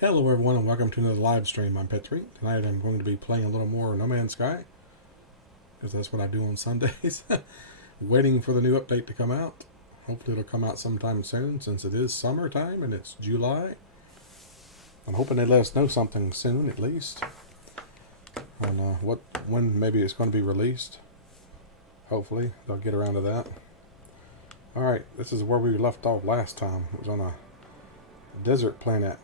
Hello everyone and welcome to another live stream. I'm Petreak. Tonight I'm going to be playing a little more No Man's Sky, because that's what I do on Sundays. Waiting for the new update to come out. Hopefully it'll come out sometime soon, since it is summertime and it's July. I'm hoping they let us know something soon, at least, on when maybe it's going to be released. Hopefully they'll get around to that. Alright, this is where we left off last time. It was on a desert planet.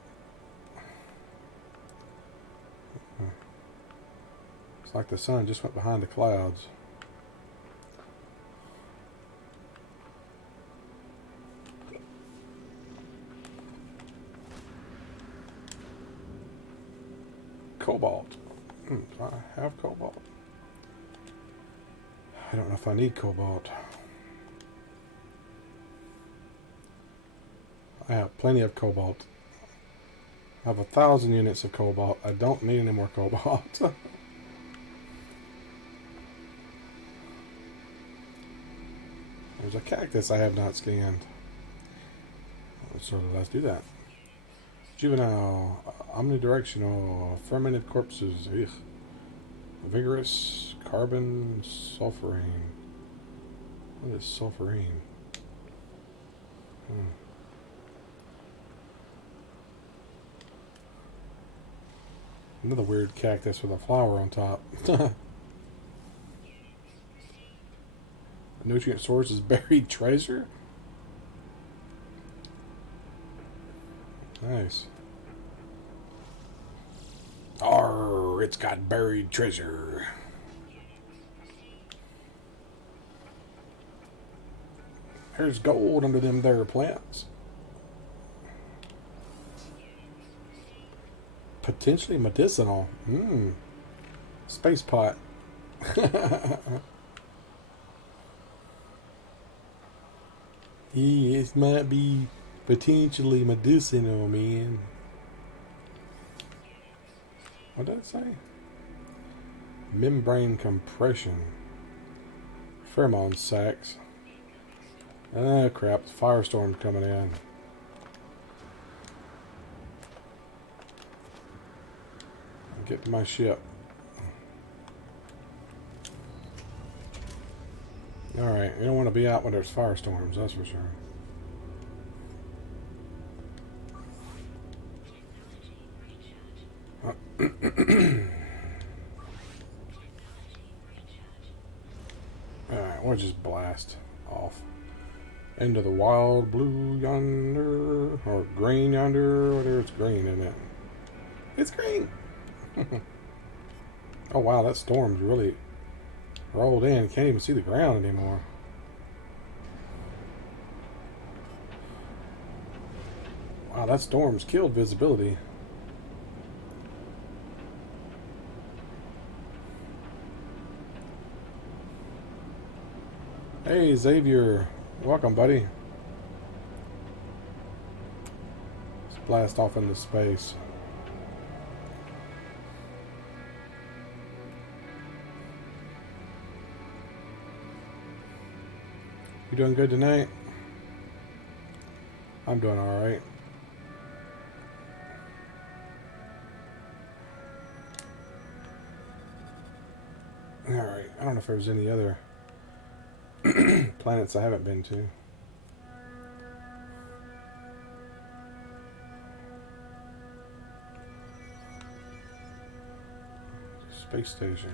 It's like the sun just went behind the clouds. Cobalt. I have cobalt. I don't know if I need cobalt. I have plenty of cobalt. I have 1,000 units of cobalt. I don't need any more cobalt. There's a cactus I have not scanned. So let's do that. Juvenile, omnidirectional, fermented corpses, ugh. Vigorous, carbon, sulfurine. What is sulfurine? Another weird cactus with a flower on top. Nutrient source is buried treasure? Nice. Arr, it's got buried treasure. There's gold under them there plants. Potentially medicinal. Space pot. It might be potentially medicinal, man. What did it say? Membrane compression. Pheromone sacs. Ah, crap. Firestorm coming in. Get to my ship. Alright, you don't want to be out when there's firestorms, that's for sure. Alright, we'll just blast off. Into the wild blue yonder, or green yonder, whatever, it's green, isn't it? It's green! Oh wow, that storm's really rolled in. Can't even see the ground anymore. Wow, that storm's killed visibility. Hey Xavier, welcome buddy. Let's blast off into space. You doing good tonight? I'm doing alright. Alright, I don't know if there's any other planets I haven't been to. Space station.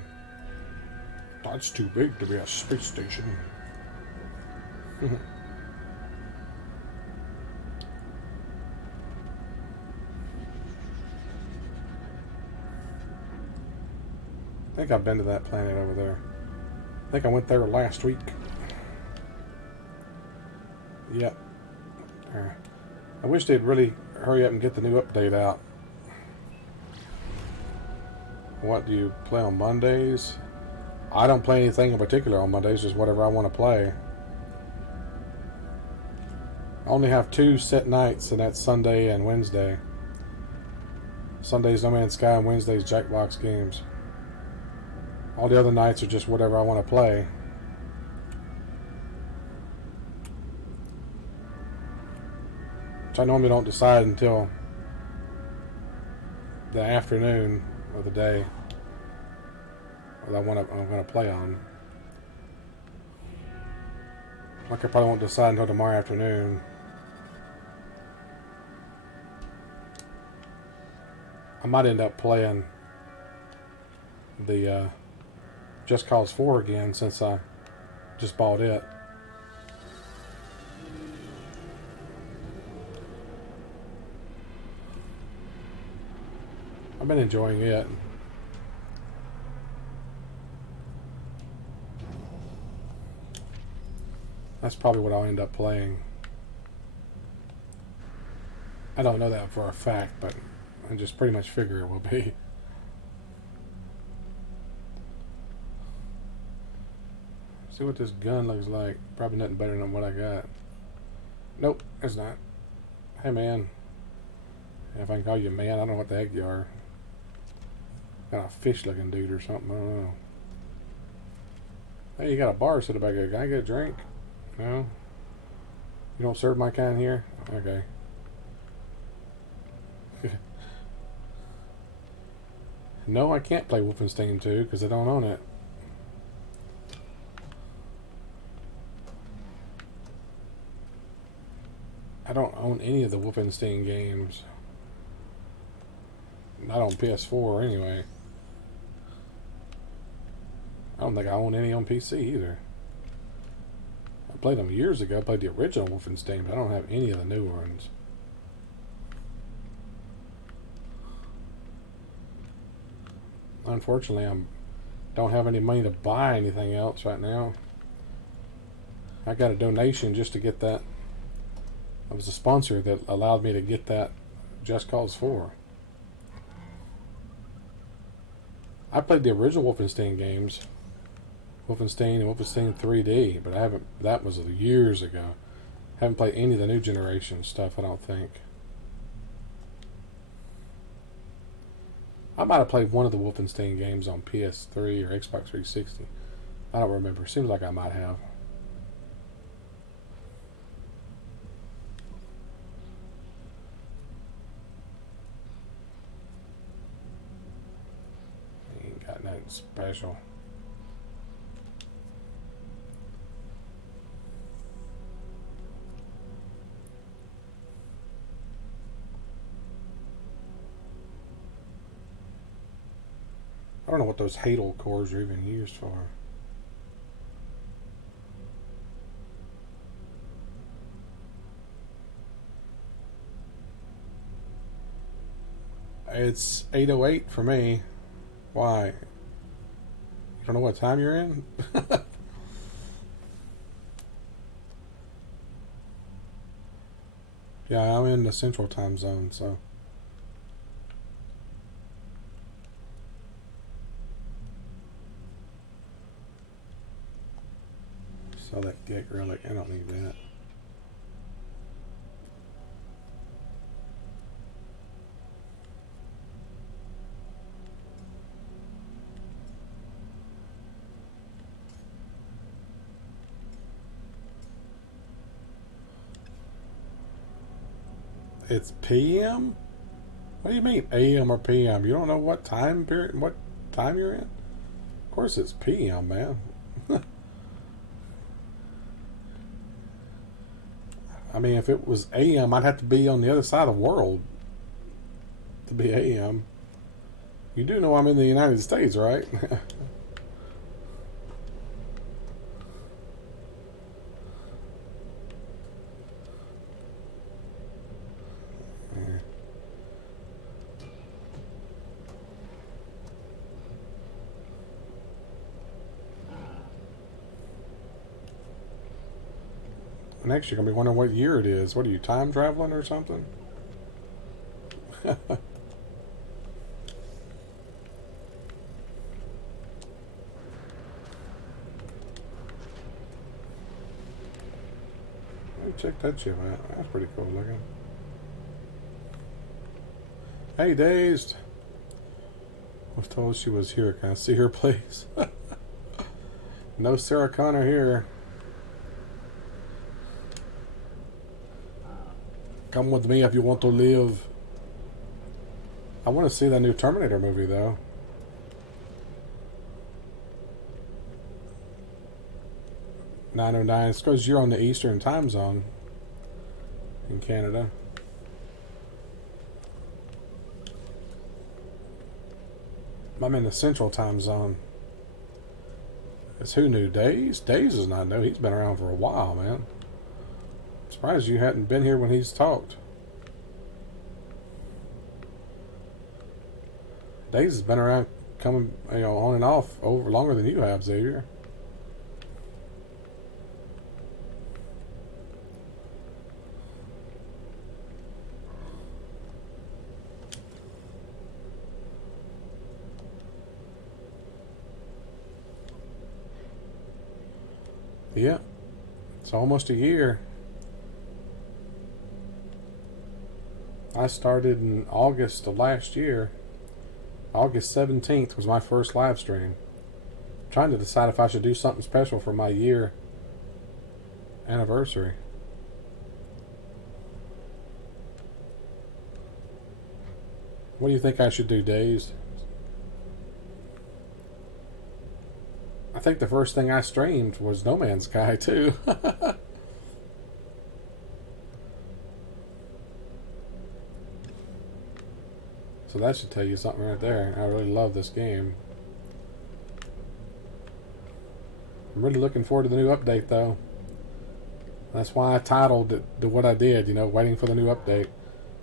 That's too big to be a space station. I think I've been to that planet over there. I think I went there last week. Yep. I wish they'd really hurry up and get the new update out. What do you play on Mondays? I don't play anything in particular on Mondays, just whatever I want to play. I only have 2 set nights, and that's Sunday and Wednesday. Sunday's No Man's Sky and Wednesday's Jackbox games. All the other nights are just whatever I want to play. Which I normally don't decide until the afternoon of the day that I'm going to play on. Like I probably won't decide until tomorrow afternoon. I might end up playing the Just Cause 4 again since I just bought it. I've been enjoying it. That's probably what I'll end up playing. I don't know that for a fact, but I just pretty much figure it will be. See what this gun looks like. Probably nothing better than what I got. Nope, it's not. Hey, man. If I can call you man, I don't know what the heck you are. Got a fish-looking dude or something. I don't know. Hey, you got a bar sitting back there. Can I get a drink? No? You don't serve my kind here? Okay. No, I can't play Wolfenstein 2 because I don't own it. I don't own any of the Wolfenstein games. Not on PS4 anyway. I don't think I own any on PC either. I played them years ago. I played the original Wolfenstein, but I don't have any of the new ones. Unfortunately, I don't have any money to buy anything else right now. I got a donation just to get that. It was a sponsor that allowed me to get that Just Cause 4. I played the original Wolfenstein games, Wolfenstein and Wolfenstein 3D, but I haven't. That was years ago. Haven't played any of the new generation stuff. I don't think. I might have played one of the Wolfenstein games on PS3 or Xbox 360. I don't remember. Seems like I might have. Ain't got nothing special. I don't know what those Hadal cores are even used for. It's 8:08 for me. Why? You don't know what time you're in? Yeah, I'm in the central time zone, so. Sell that gig relic. I don't need that. It's PM? What do you mean AM or PM? You don't know what time period, what time you're in? Of course it's PM, man. I mean, if it was AM, I'd have to be on the other side of the world to be AM. You do know I'm in the United States, right? Next, you're going to be wondering what year it is. What are you, time traveling or something? Let me check that ship out. That's pretty cool looking. Hey, Dazed. I was told she was here. Can I see her, please? No Sarah Connor here. Come with me if you want to live. I want to see that new Terminator movie, though. 9:09. It's because you're on the Eastern time zone in Canada. I'm in the Central time zone. It's who knew? Days? Days is not new. He's been around for a while, man. I'm surprised you hadn't been here when he's talked. Days has been around coming, on and off over longer than you have, Xavier. Yeah, it's almost a year. I started in August of last year. August 17th was my first live stream. I'm trying to decide if I should do something special for my year anniversary. What do you think I should do, Days? I think the first thing I streamed was No Man's Sky, too. So that should tell you something right there. I really love this game. I'm really looking forward to the new update, though. That's why I titled it what I did, waiting for the new update.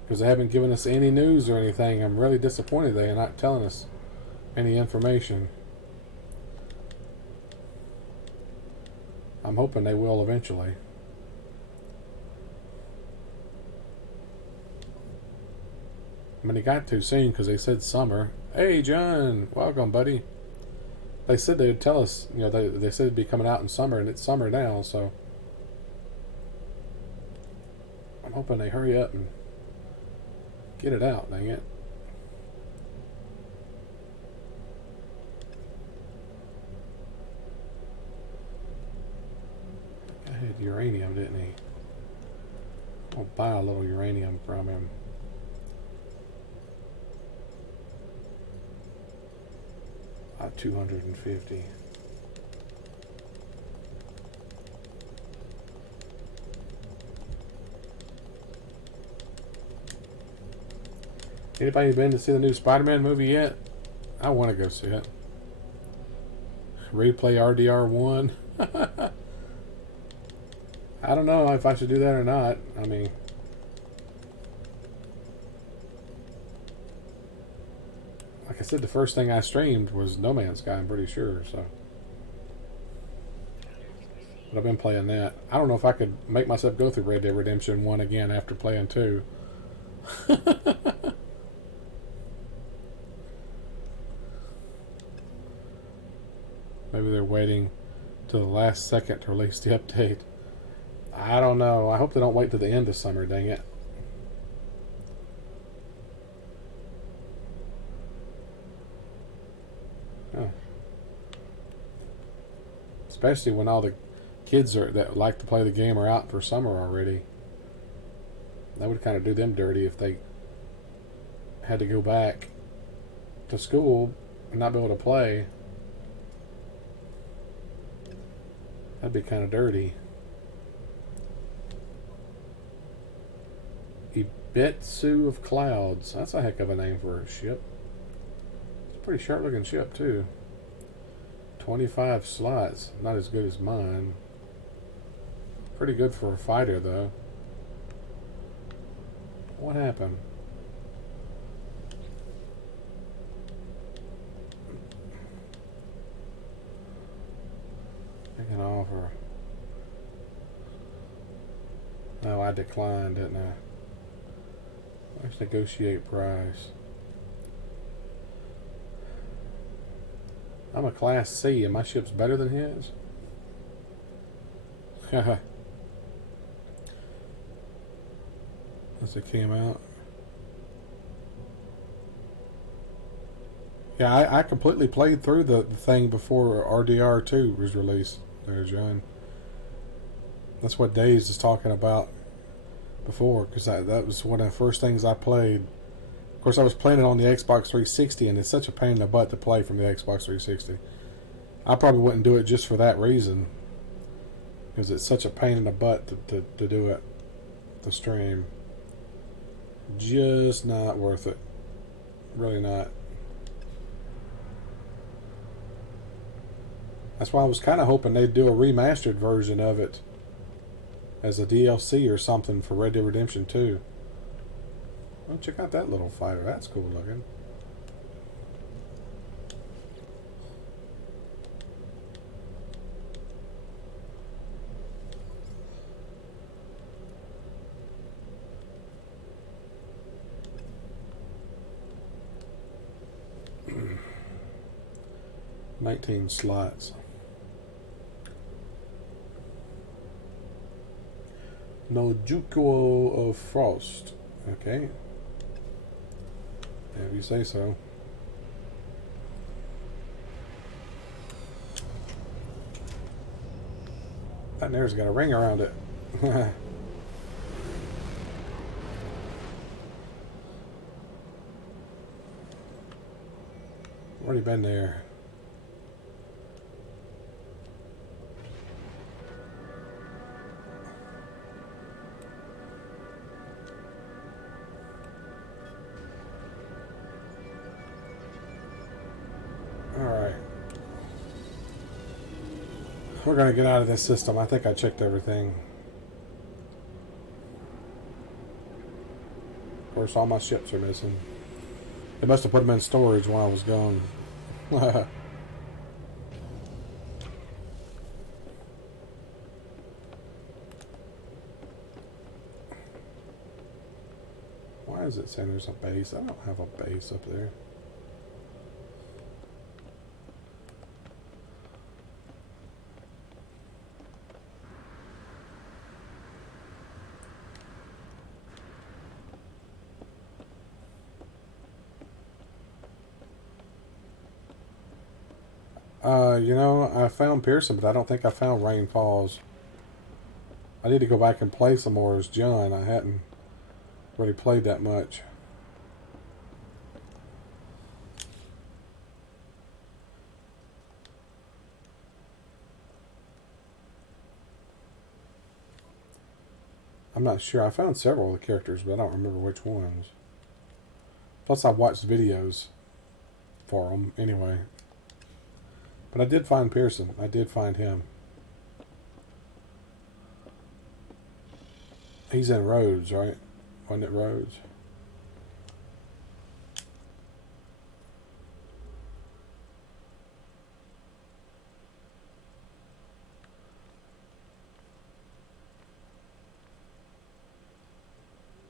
Because they haven't given us any news or anything. I'm really disappointed they're not telling us any information. I'm hoping they will eventually. I mean, it got too soon because they said summer. Hey, John, welcome, buddy. They said they would tell us, they said it'd be coming out in summer, and it's summer now, so I'm hoping they hurry up and get it out, dang it. I had uranium, didn't he? I'll buy a little uranium from him. At 250. Anybody been to see the new Spider-Man movie yet? I want to go see it. Replay RDR1. I don't know if I should do that or not. I mean, like I said, the first thing I streamed was No Man's Sky, I'm pretty sure, so. But I've been playing that. I don't know if I could make myself go through Red Dead Redemption 1 again after playing 2. Maybe they're waiting till the last second to release the update. I don't know. I hope they don't wait till the end of summer, dang it. Oh. Especially when all the kids that like to play the game are out for summer already. That would kind of do them dirty if they had to go back to school and not be able to play. That'd be kind of dirty. Ibetsu of Clouds. That's a heck of a name for a ship. It's a pretty sharp looking ship too. 25 slots. Not as good as mine. Pretty good for a fighter though. What happened? Make an offer. No, I declined, didn't I? Let's negotiate price. I'm a Class C, and my ship's better than his? As it came out. Yeah, I completely played through the thing before RDR2 was released. There, John. That's what Days is talking about before, because that was one of the first things I played Of course, I was playing it on the Xbox 360, and it's such a pain in the butt to play from the Xbox 360. I probably wouldn't do it just for that reason, because it's such a pain in the butt to do it, to stream. Just not worth it. Really not. That's why I was kind of hoping they'd do a remastered version of it as a DLC or something for Red Dead Redemption 2. Oh, check out that little fighter. That's cool looking. $19 slots. No Juko of Frost. Okay. If you say so. That there's got a ring around it. Already been there. Alright. We're going to get out of this system. I think I checked everything. Of course, all my ships are missing. They must have put them in storage while I was gone. Why is it saying there's a base? I don't have a base up there. You know, I found Pearson, but I don't think I found Rain Falls. I need to go back and play some more as John. I hadn't really played that much. I'm not sure. I found several of the characters, but I don't remember which ones. Plus, I've watched videos for them anyway. But I did find Pearson. I did find him. He's in Rhodes, right? Wasn't it Rhodes?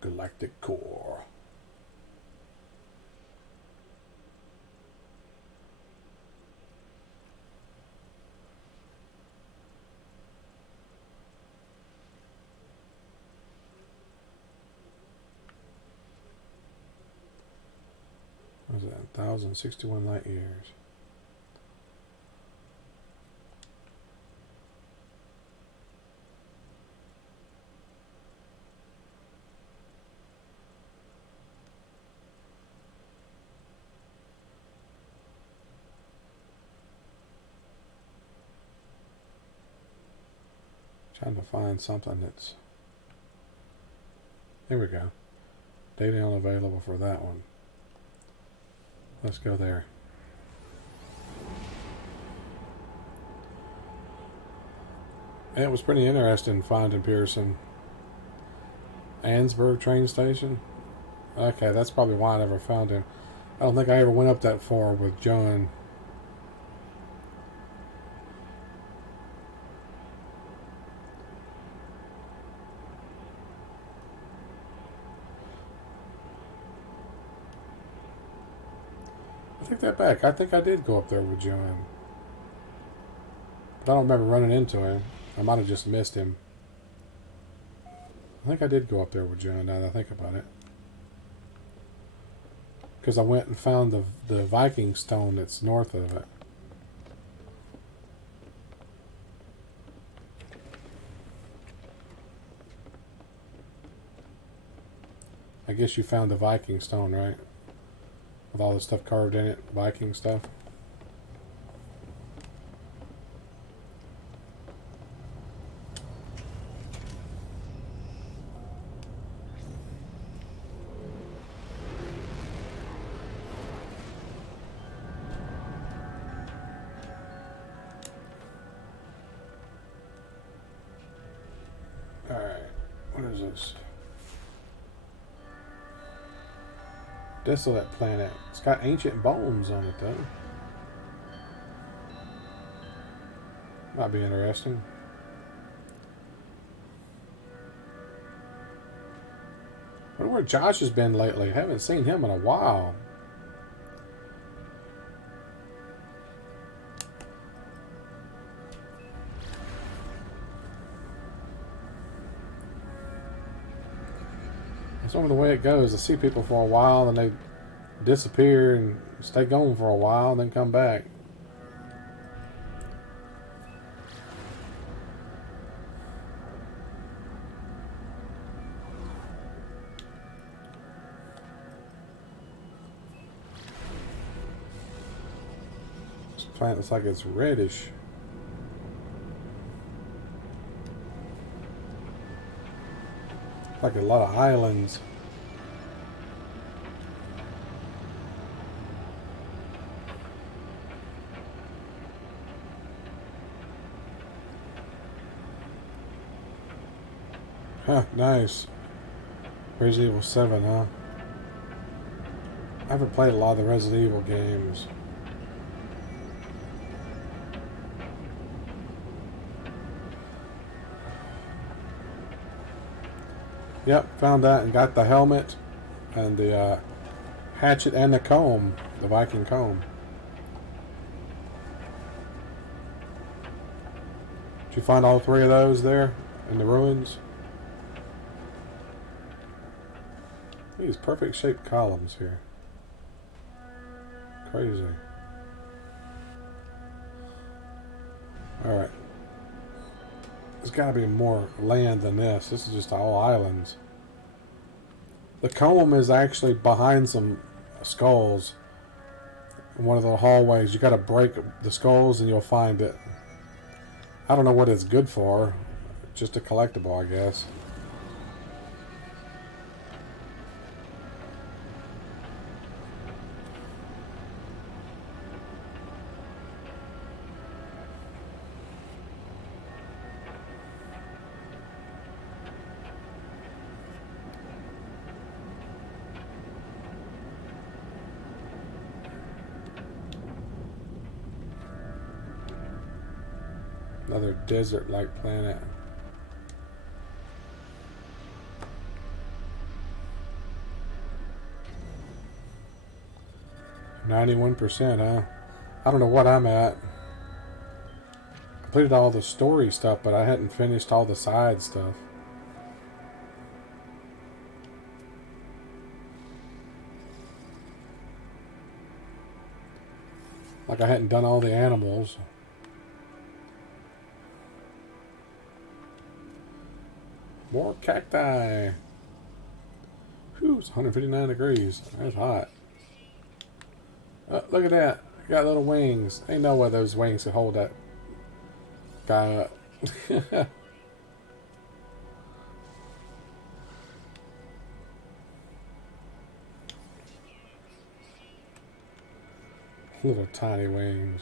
Galactic Core. What was that? 1,061 light years. Trying to find something that's... Here we go. Data unavailable for that one. Let's go there. And it was pretty interesting finding Pearson. Ansburg train station? Okay, that's probably why I never found him. I don't think I ever went up that far with John. I take that back. I think I did go up there with John. But I don't remember running into him. I might have just missed him. I think I did go up there with John, now that I think about it. Because I went and found the Viking stone that's north of it. I guess you found the Viking stone, right? with all the stuff carved in it, Viking stuff. Alright, what is this? Desolate planet. It's got ancient bones on it though. Might be interesting. I wonder where Josh has been lately. Haven't seen him in a while. That's only the way it goes. I see people for a while and they disappear and stay gone for a while and then come back. This planet looks like it's reddish. Like a lot of islands. Huh, nice. Resident Evil 7, huh? I haven't played a lot of the Resident Evil games. Yep, found that and got the helmet and the hatchet and the comb, the Viking comb. Did you find all three of those there in the ruins? These perfect shaped columns here. Crazy. Alright. There's got to be more land than this. This is just all islands. The comb is actually behind some skulls. In one of the hallways. You got to break the skulls and you'll find it. I don't know what it's good for. Just a collectible, I guess. Another desert-like planet. %, huh? I don't know what I'm at. Completed all the story stuff, but I hadn't finished all the side stuff. Like I hadn't done all the animals. More cacti. Whew, it's 159 degrees. That's hot. Oh, look at that. Got little wings. Ain't no way those wings could hold that guy up. Little tiny wings.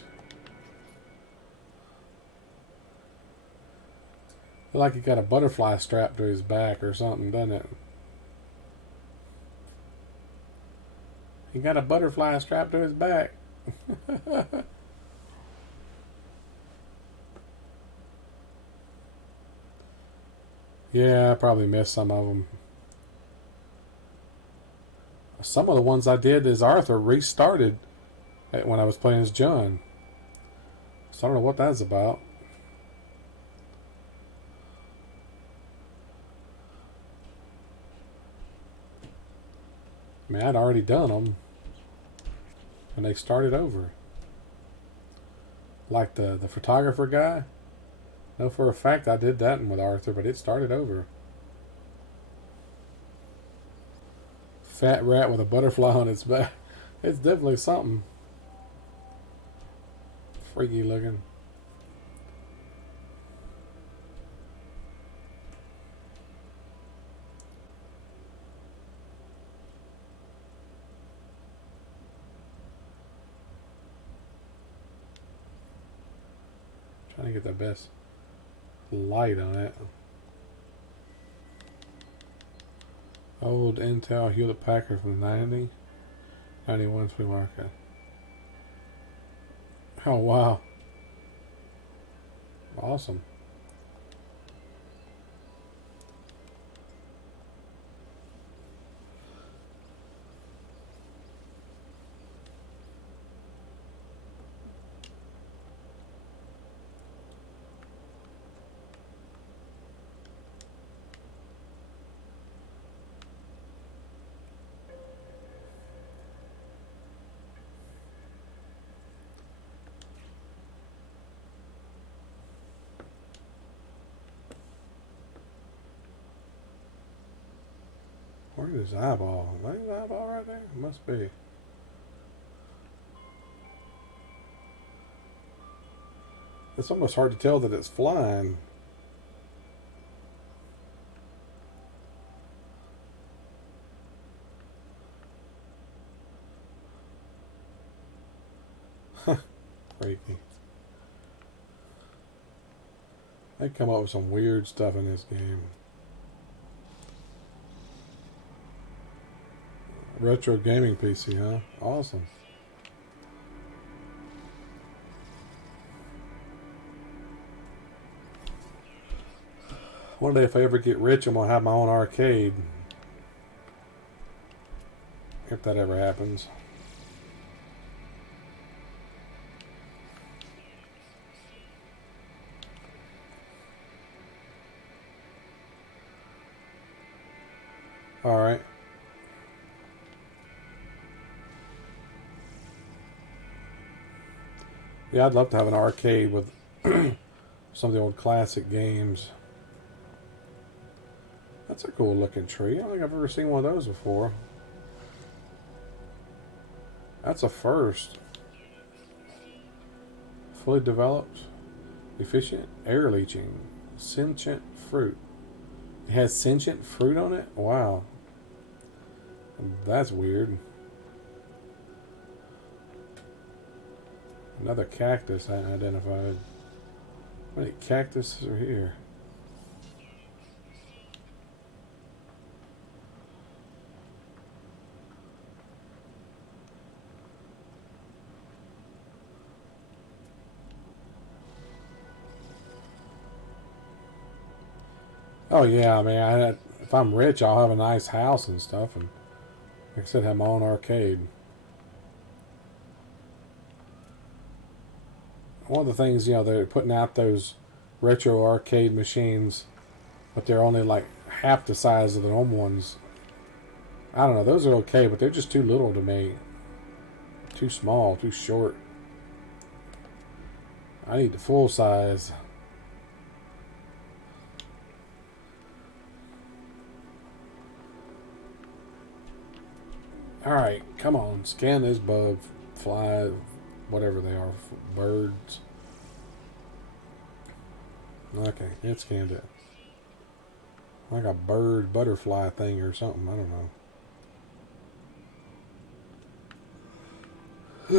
Like he got a butterfly strapped to his back or something, doesn't it? He got a butterfly strapped to his back. Yeah, I probably missed some of them. Some of the ones I did as Arthur restarted when I was playing as John. So I don't know what that's about. I mean, I'd already done them. And they started over. Like the photographer guy. I know for a fact I did that one with Arthur, but it started over. Fat rat with a butterfly on its back. It's definitely something freaky looking. Trying to get the best light on it. Old Intel Hewlett Packard from the 91 flea market. Oh wow. Awesome. Where's his eyeball? Is that his eyeball right there? It must be. It's almost hard to tell that it's flying. Freaky. They come up with some weird stuff in this game. Retro gaming PC, huh? Awesome. One day if I ever get rich, I'm going to have my own arcade. If that ever happens. Alright. Yeah, I'd love to have an arcade with some of the old classic games. That's a cool looking tree. I don't think I've ever seen one of those before. That's a first. Fully developed, efficient air leaching, sentient fruit. It has sentient fruit on it? Wow. That's weird. Another cactus I identified. How many cactuses are here? Oh yeah, I mean, if I'm rich, I'll have a nice house and stuff, and like I said, have my own arcade. One of the things, they're putting out those retro arcade machines, but they're only like half the size of the normal ones. I don't know, those are okay, but they're just too little to me. Too small, too short. I need the full size. Alright, come on, scan this bug, fly, whatever they are, birds. Okay, it scanned it. Like a bird, butterfly thing or something, I don't know.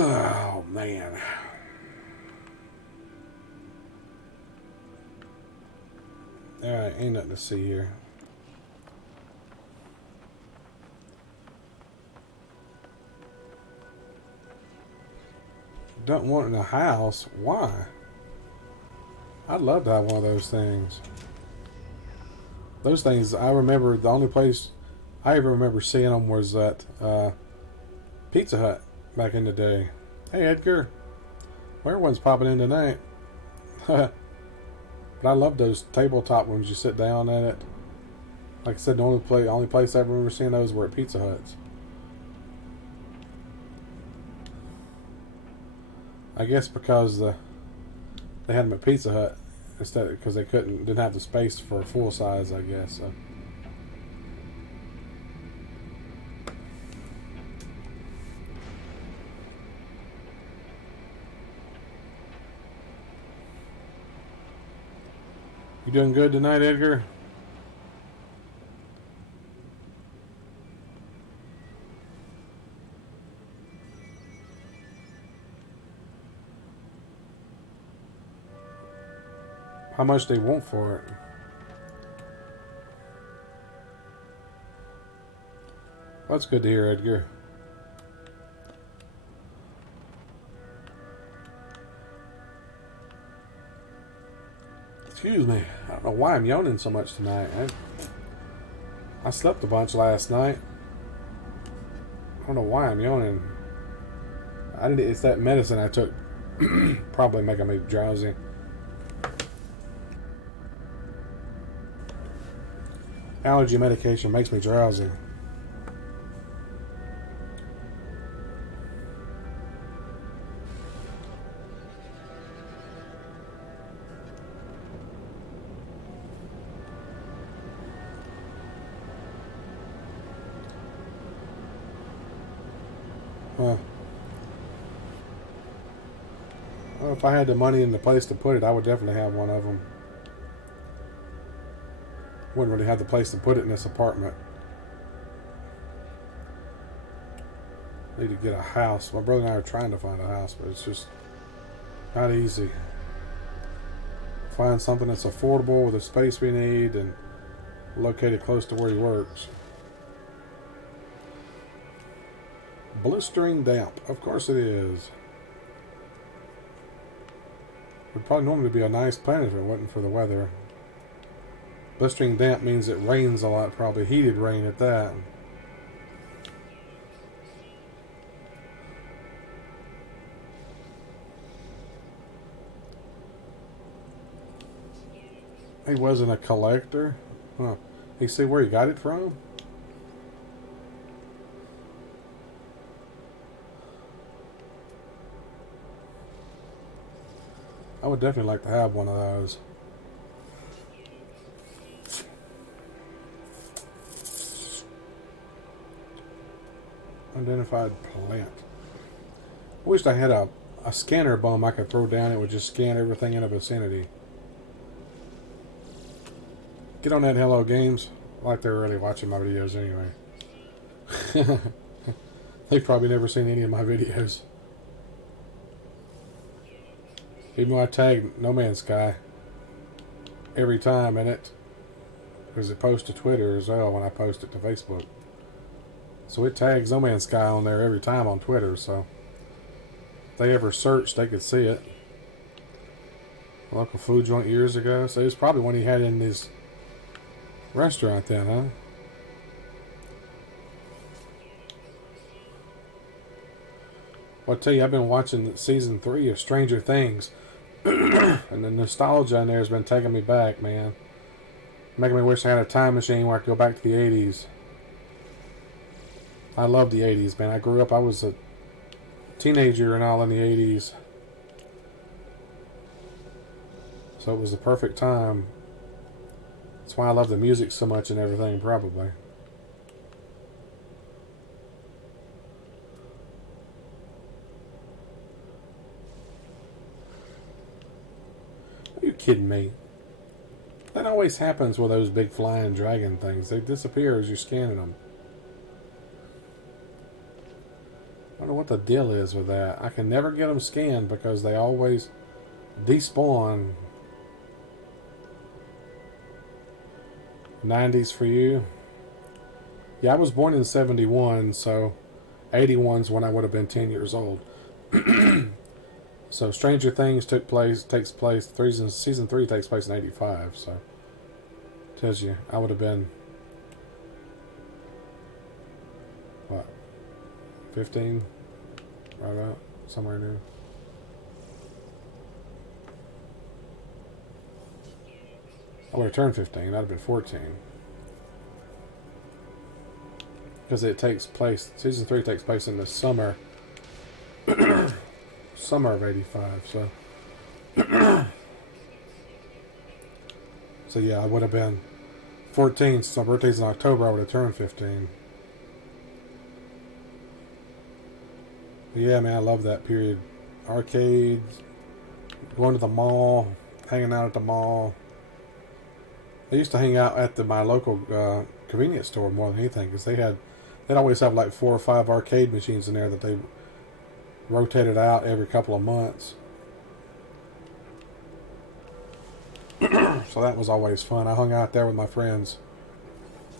Oh, man. Alright, ain't nothing to see here. Don't want it in a house. Why? I'd love to have one of those things. Those things, I remember the only place I ever remember seeing them was at Pizza Hut back in the day. Hey Edgar, well, everyone's popping in tonight. But I love those tabletop ones. You sit down at it. Like I said, the only place I ever remember seeing those were at Pizza Huts. I guess because they had them at Pizza Hut instead, because they didn't have the space for a full size, I guess. So. You doing good tonight, Edgar? How much they want for it? That's good to hear, Edgar. Excuse me. I don't know why I'm yawning so much tonight. I slept a bunch last night. I don't know why I'm yawning. It's that medicine I took. Probably making me drowsy. Allergy medication makes me drowsy. Well, if I had the money and the place to put it, I would definitely have one of them. Wouldn't really have the place to put it in this apartment. Need to get a house. My brother and I are trying to find a house, but it's just not easy. Find something that's affordable with the space we need and located close to where he works. Blistering damp. Of course it is. Would probably normally be a nice planet if it wasn't for the weather. Blistering damp means it rains a lot, probably heated rain at that. He wasn't a collector? Huh. You see where he got it from? I would definitely like to have one of those. Identified plant. I wished I had a scanner bomb I could throw down. It would just scan everything in the vicinity. Get on that, Hello Games. Like they're really watching my videos anyway. They've probably never seen any of my videos. Even though I tag No Man's Sky every time in it, because it posts to Twitter as well when I post it to Facebook. So it tags No Man's Sky on there every time on Twitter, so if they ever searched, they could see it. Local food joint years ago, so it was probably one he had in his restaurant then, huh? Well, I tell you, I've been watching season 3 of Stranger Things, and the nostalgia in there has been taking me back, man. Making me wish I had a time machine where I could go back to the 80s. I love the 80s, man. I grew up, I was a teenager and all in the 80s. So it was the perfect time. That's why I love the music so much and everything, probably. Are you kidding me? That always happens with those big flying dragon things. They disappear as you're scanning them. I don't know what the deal is with that. I can never get them scanned because they always despawn. 90s for you? Yeah, I was born in 71, so 81's when I would have been 10 years old. So Stranger Things season 3 takes place in 85, so tells you I would have been what, 15, right about somewhere in there. I would have turned 15. I'd have been 14. Because it takes place, season 3 takes place in the summer. Summer of 85, so. So yeah, I would have been 14. Since my birthday's in October, I would have turned 15. But yeah, man, I love that period. Arcades, going to the mall, hanging out at the mall. I used to hang out at my local convenience store more than anything because they'd always have like 4 or 5 arcade machines in there that they rotated out every couple of months. So that was always fun. I hung out there with my friends.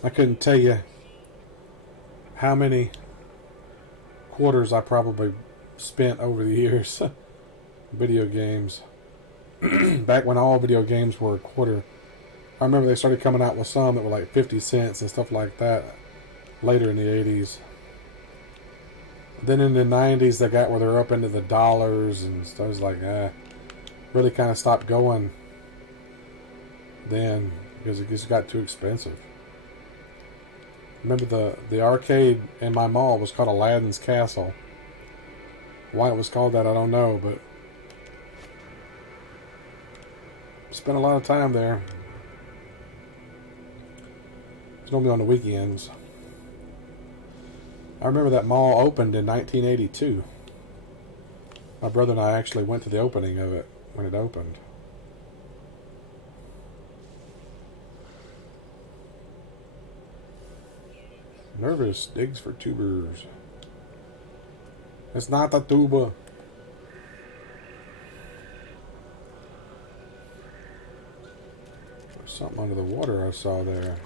I couldn't tell you how many quarters I probably spent over the years. Video games. Back when all video games were a quarter. I remember they started coming out with some that were like 50 cents and stuff like that later in the 80s. Then in the 90s they got where they're up into the dollars and stuff. I was like, really kind of stopped going then because it just got too expensive. Remember the arcade in my mall was called Aladdin's Castle. Why it was called that I don't know, but spent a lot of time there. It's normally on the weekends. I remember that mall opened in 1982. My brother and I actually went to the opening of it when it opened. Nervous digs for tubers. It's not the tuba. There's something under the water I saw there.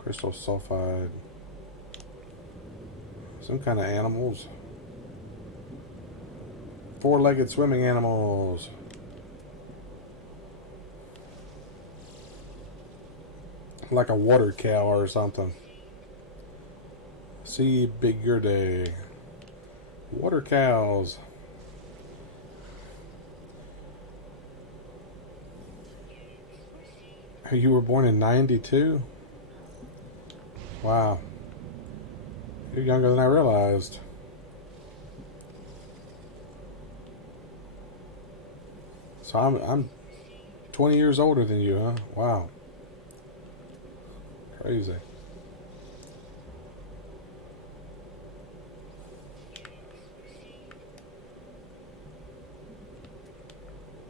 Crystal sulfide. Some kind of animals. 4-legged swimming animals. Like a water cow or something. See bigger day. Water cows. You were born in 92? Wow. You're younger than I realized. So I'm 20 years older than you, huh? Wow. Crazy.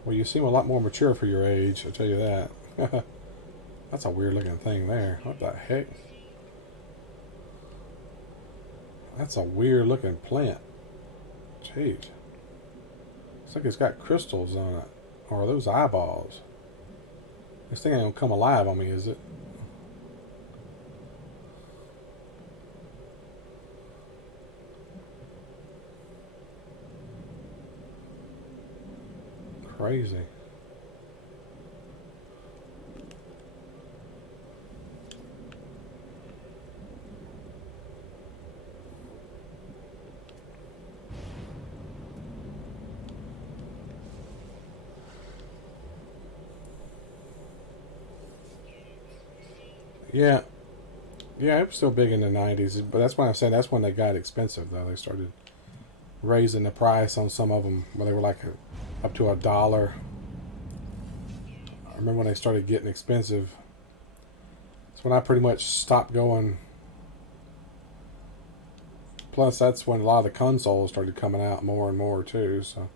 Well, you seem a lot more mature for your age, I'll tell you that. That's a weird looking thing there. What the heck? That's a weird looking plant. Jeez. Looks like it's got crystals on it. Or are those eyeballs? This thing ain't gonna come alive on me, is it? Crazy. Yeah. Yeah, it was still big in the 90s, but that's why I said that's when they got expensive, though. They started raising the price on some of them, where they were like up to $1. I remember when they started getting expensive. That's when I pretty much stopped going. Plus, that's when a lot of the consoles started coming out more and more, too. So,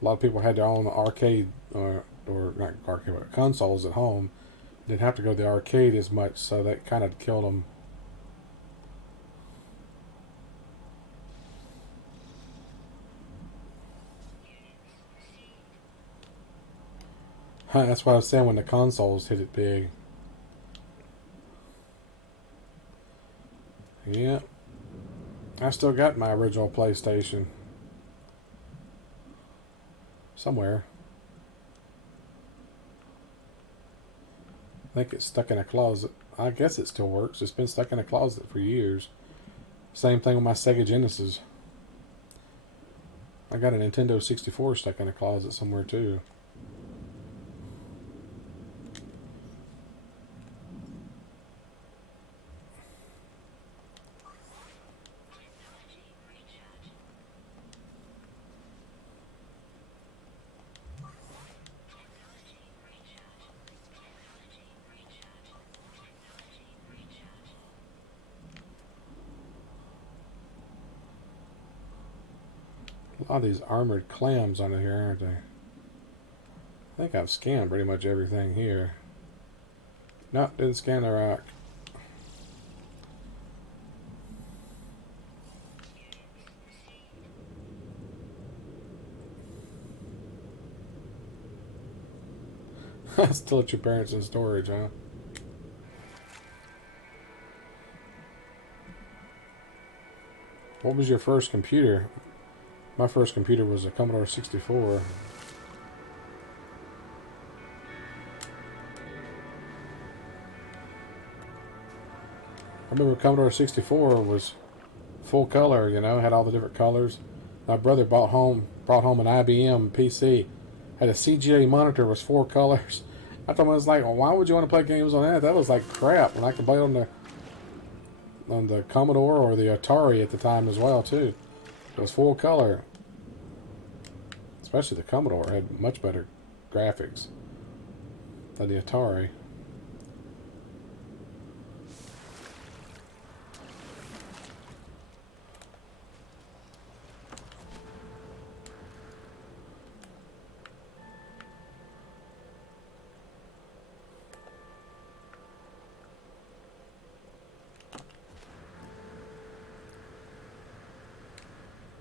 a lot of people had their own arcade, or not arcade, but consoles at home. Didn't have to go to the arcade as much, so that kind of killed them. That's what I was saying when the consoles hit it big. Yeah. I still got my original PlayStation. Somewhere. I think it's stuck in a closet. I guess it still works. It's been stuck in a closet for years. Same thing with my Sega Genesis. I got a Nintendo 64 stuck in a closet somewhere too. A lot of these armored clams under here, aren't they? I think I've scanned pretty much everything here. No, didn't scan the rock. Still at your parents in storage, huh? What was your first computer? My first computer was a Commodore 64. I remember Commodore 64 was full color, you know, had all the different colors. My brother brought home an IBM PC, had a CGA monitor, was 4 colors. I told him, I was like, well, why would you want to play games on that? That was like crap. And I could play on the Commodore or the Atari at the time as well too. It was full color. Especially the Commodore had much better graphics than the Atari.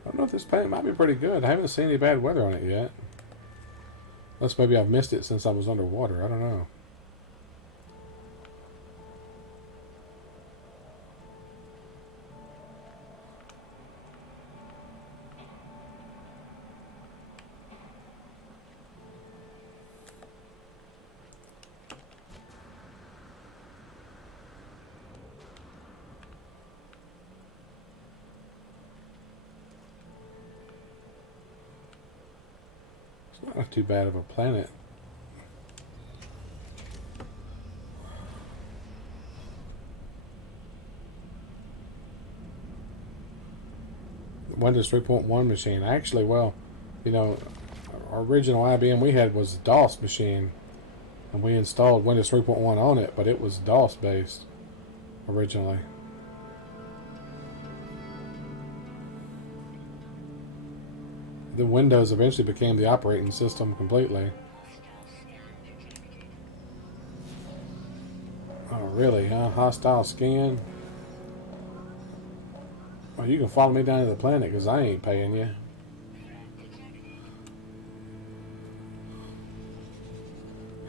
I don't know if this paint might be pretty good. I haven't seen any bad weather on it yet. Unless maybe I've missed it since I was underwater. I don't know. It's not too bad of a planet. Windows 3.1 machine. Actually, well, you know, our original IBM we had was a DOS machine, and we installed Windows 3.1 on it, but it was DOS based originally. The Windows eventually became the operating system completely. Oh, really, huh? Hostile scan? Well, you can follow me down to the planet because I ain't paying you.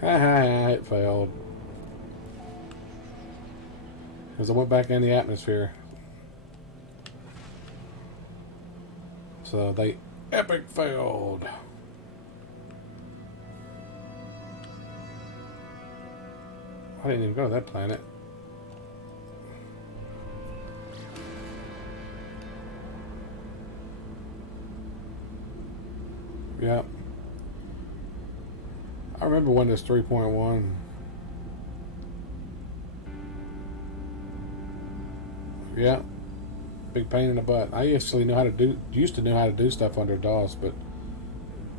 Ha ha, it failed. Because I went back in the atmosphere. So they epic failed. I didn't even go to that planet. Yep. I remember Windows 3.1. Yeah. Big pain in the butt. I used to know how to do stuff under DOS, but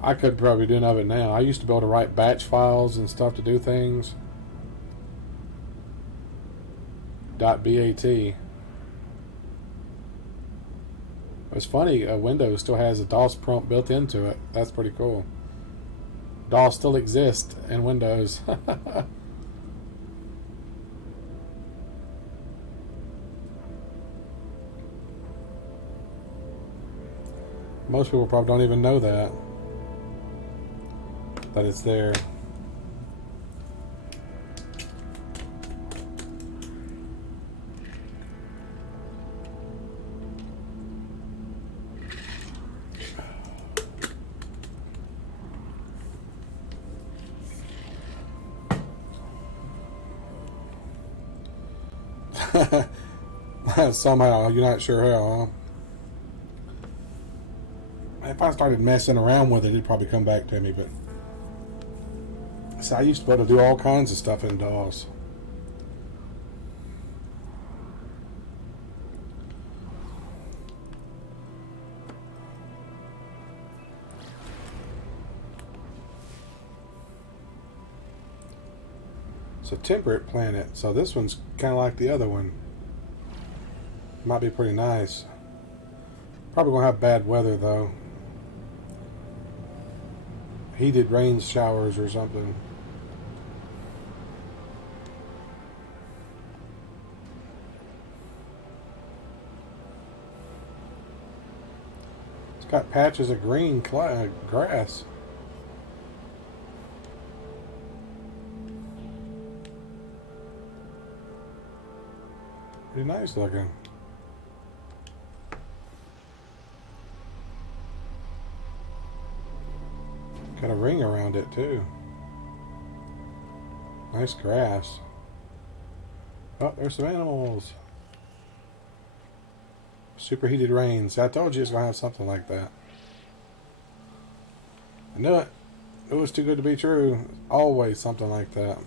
I could probably do none of it now. I used to be able to write batch files and stuff to do things. .bat. It's funny, Windows still has a DOS prompt built into it. That's pretty cool. DOS still exists in Windows. Most people probably don't even know that it's there. Somehow, you're not sure how, huh? If I started messing around with it, it'd probably come back to me, but so I used to be able to do all kinds of stuff in DOS. It's a temperate planet, so this one's kind of like the other one. Might be pretty nice. Probably gonna have bad weather though. heated rain showers or something. It's got patches of green grass. Pretty nice looking. Got a ring around it too. Nice grass. Oh, there's some animals. Superheated rains. I told you it's gonna have something like that. I knew it. It was too good to be true. Always something like that.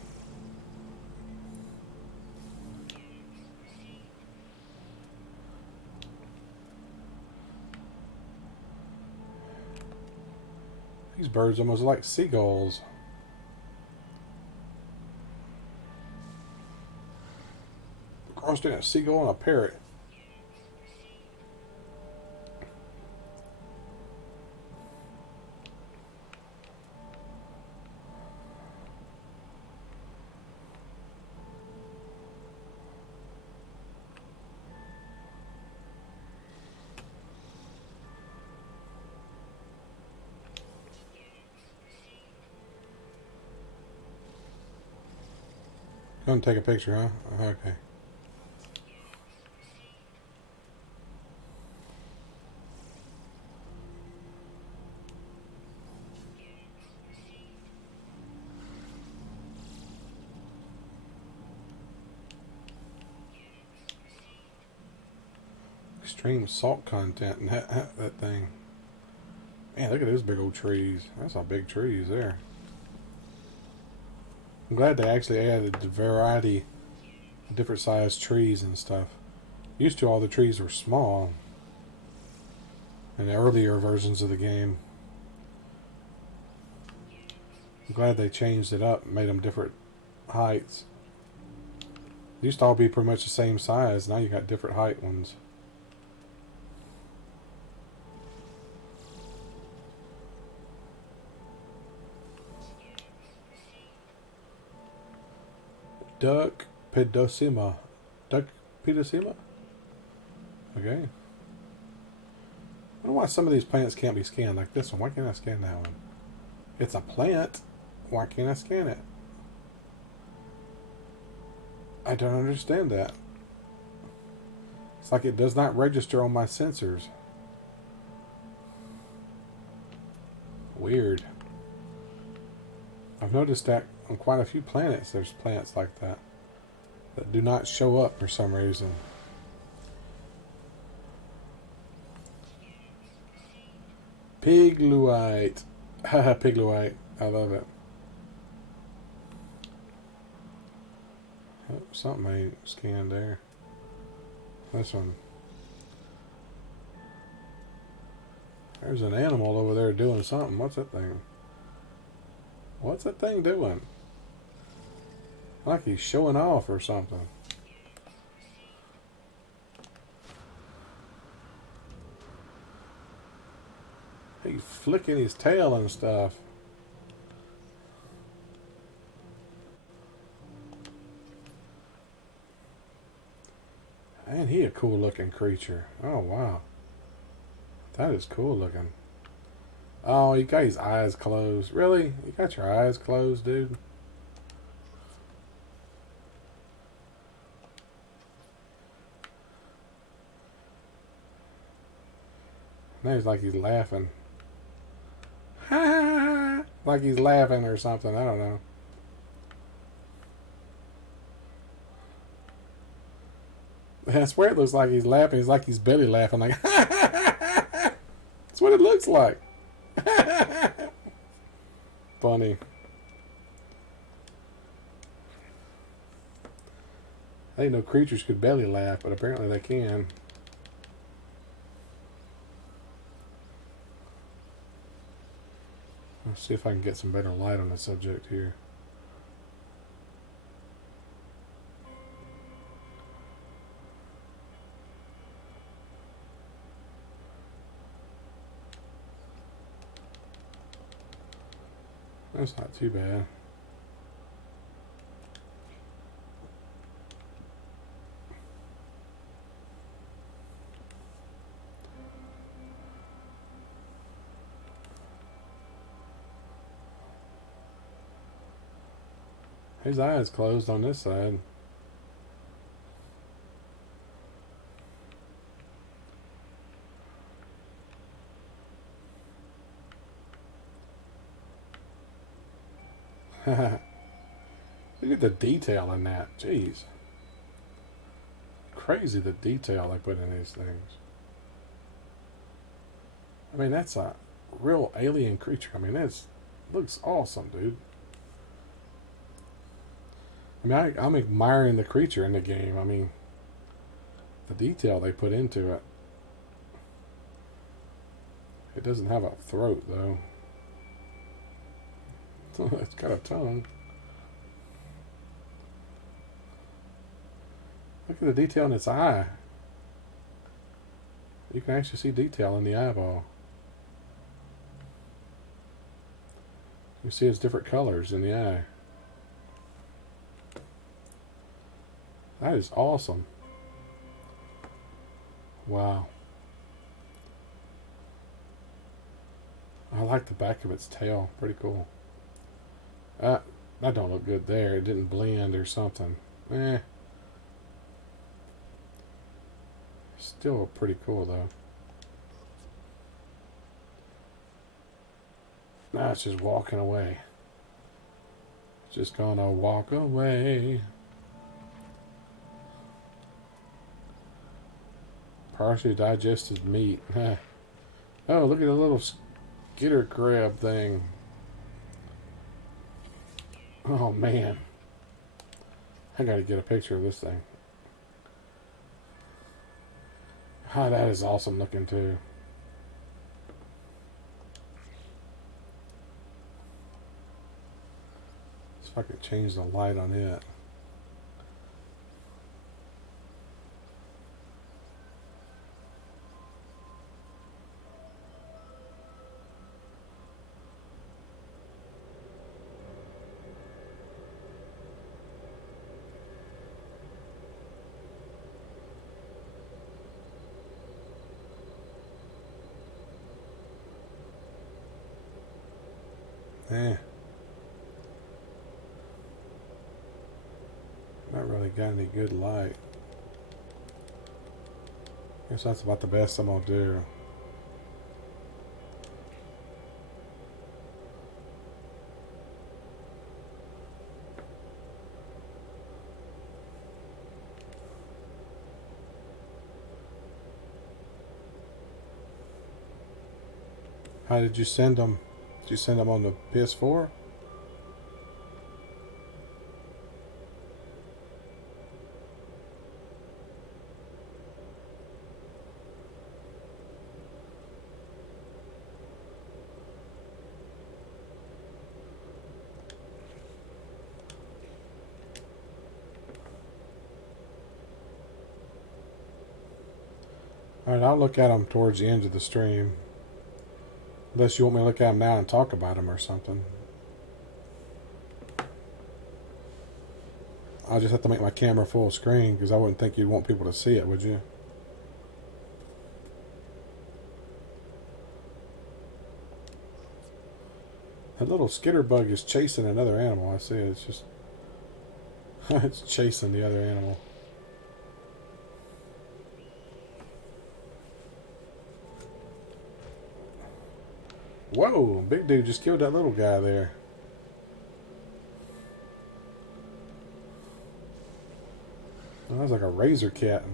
These birds almost like seagulls. Crossed in a seagull and a parrot. Gonna take a picture, huh? Okay. Extreme salt content in that thing. Man, look at those big old trees. That's some big trees there. I'm glad they actually added the variety of different sized trees and stuff. Used to all the trees were small in the earlier versions of the game. I'm glad they changed it up and made them different heights. They used to all be pretty much the same size. Now you got different height ones. Duck pedosima. Duck pedosima? Okay. I don't know why some of these plants can't be scanned like this one. Why can't I scan that one? It's a plant. Why can't I scan it? I don't understand that. It's like it does not register on my sensors. Weird. I've noticed that on quite a few planets there's plants like that do not show up for some reason. Pigluite. Haha, Pigluite. I love it. Oh, something I scanned there. This one. There's an animal over there doing something. What's that thing? What's that thing doing? Like he's showing off or something. He's flicking his tail and stuff. Man, he a cool looking creature. Oh, wow. That is cool looking. Oh, you got his eyes closed. Really? You got your eyes closed, dude? Now he's like he's laughing. Like he's laughing or something. I don't know. I swear it looks like he's laughing. It's like he's belly laughing. Like, that's what it looks like. Funny. I didn't know creatures could belly laugh, but apparently they can. Let's see if I can get some better light on the subject here. That's not too bad. His eyes closed on this side. Look at the detail in that. Jeez. Crazy the detail they put in these things. I mean, that's a real alien creature. I mean, that looks awesome, dude. I mean, I'm admiring the creature in the game. I mean, the detail they put into it. It doesn't have a throat, though. It's got a tongue. Look at the detail in its eye. You can actually see detail in the eyeball. You see its different colors in the eye. That is awesome. Wow. I like the back of its tail. Pretty cool. That don't look good there. It didn't blend or something. Still pretty cool though. Now it's just walking away. It's just gonna walk away. Partially digested meat. Oh, look at the little skitter crab thing. Oh man. I gotta get a picture of this thing. Ah, that is awesome looking too. See if I could change the light on it. Not really got any good light. Guess that's about the best I'm gonna do. How did you send them? Did you send them on the PS4? Alright, I'll look at them towards the end of the stream. Unless you want me to look at them now and talk about them or something. I'll just have to make my camera full screen because I wouldn't think you'd want people to see it, would you? That little skitter bug is chasing another animal. I see it. It's just... it's chasing the other animal. Whoa, big dude just killed that little guy there. That was like a razor cat.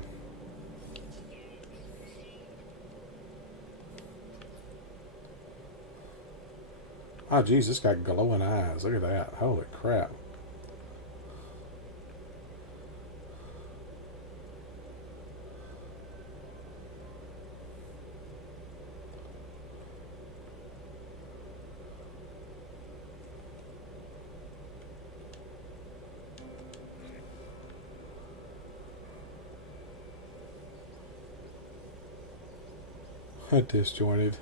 Oh, geez, this got glowing eyes. Look at that. Holy crap. Disjointed.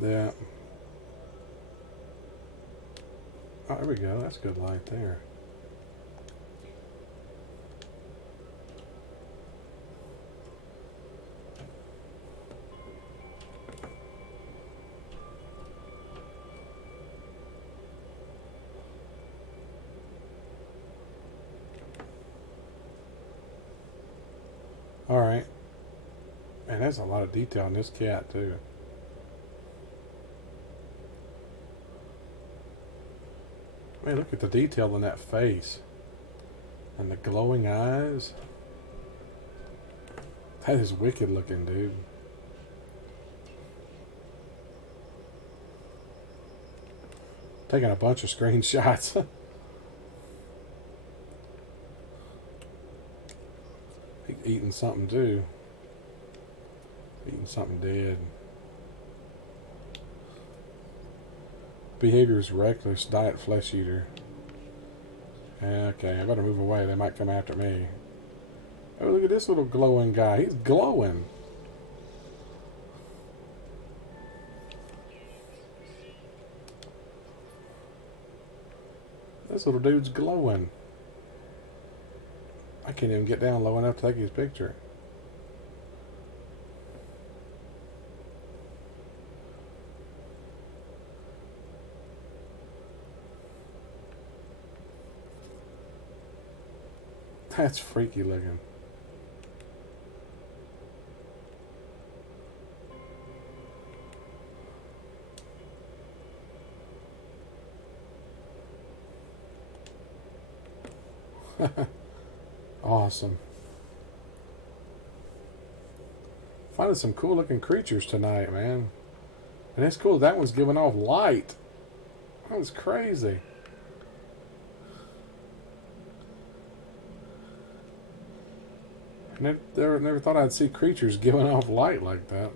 Yeah. Oh, there we go. That's good light there. Alright. Man, there's a lot of detail in this cat, too. Man, look at the detail in that face. And the glowing eyes. That is wicked looking, dude. Taking a bunch of screenshots. He's eating something, too. Eating something dead. Behavior is reckless. Diet flesh eater. Okay, I better move away. They might come after me. Oh, look at this little glowing guy. He's glowing. This little dude's glowing. I can't even get down low enough to take his picture. That's freaky looking. Awesome. Finding some cool looking creatures tonight, man. And it's cool. That one's giving off light. That was crazy. I never thought I'd see creatures giving off light like that.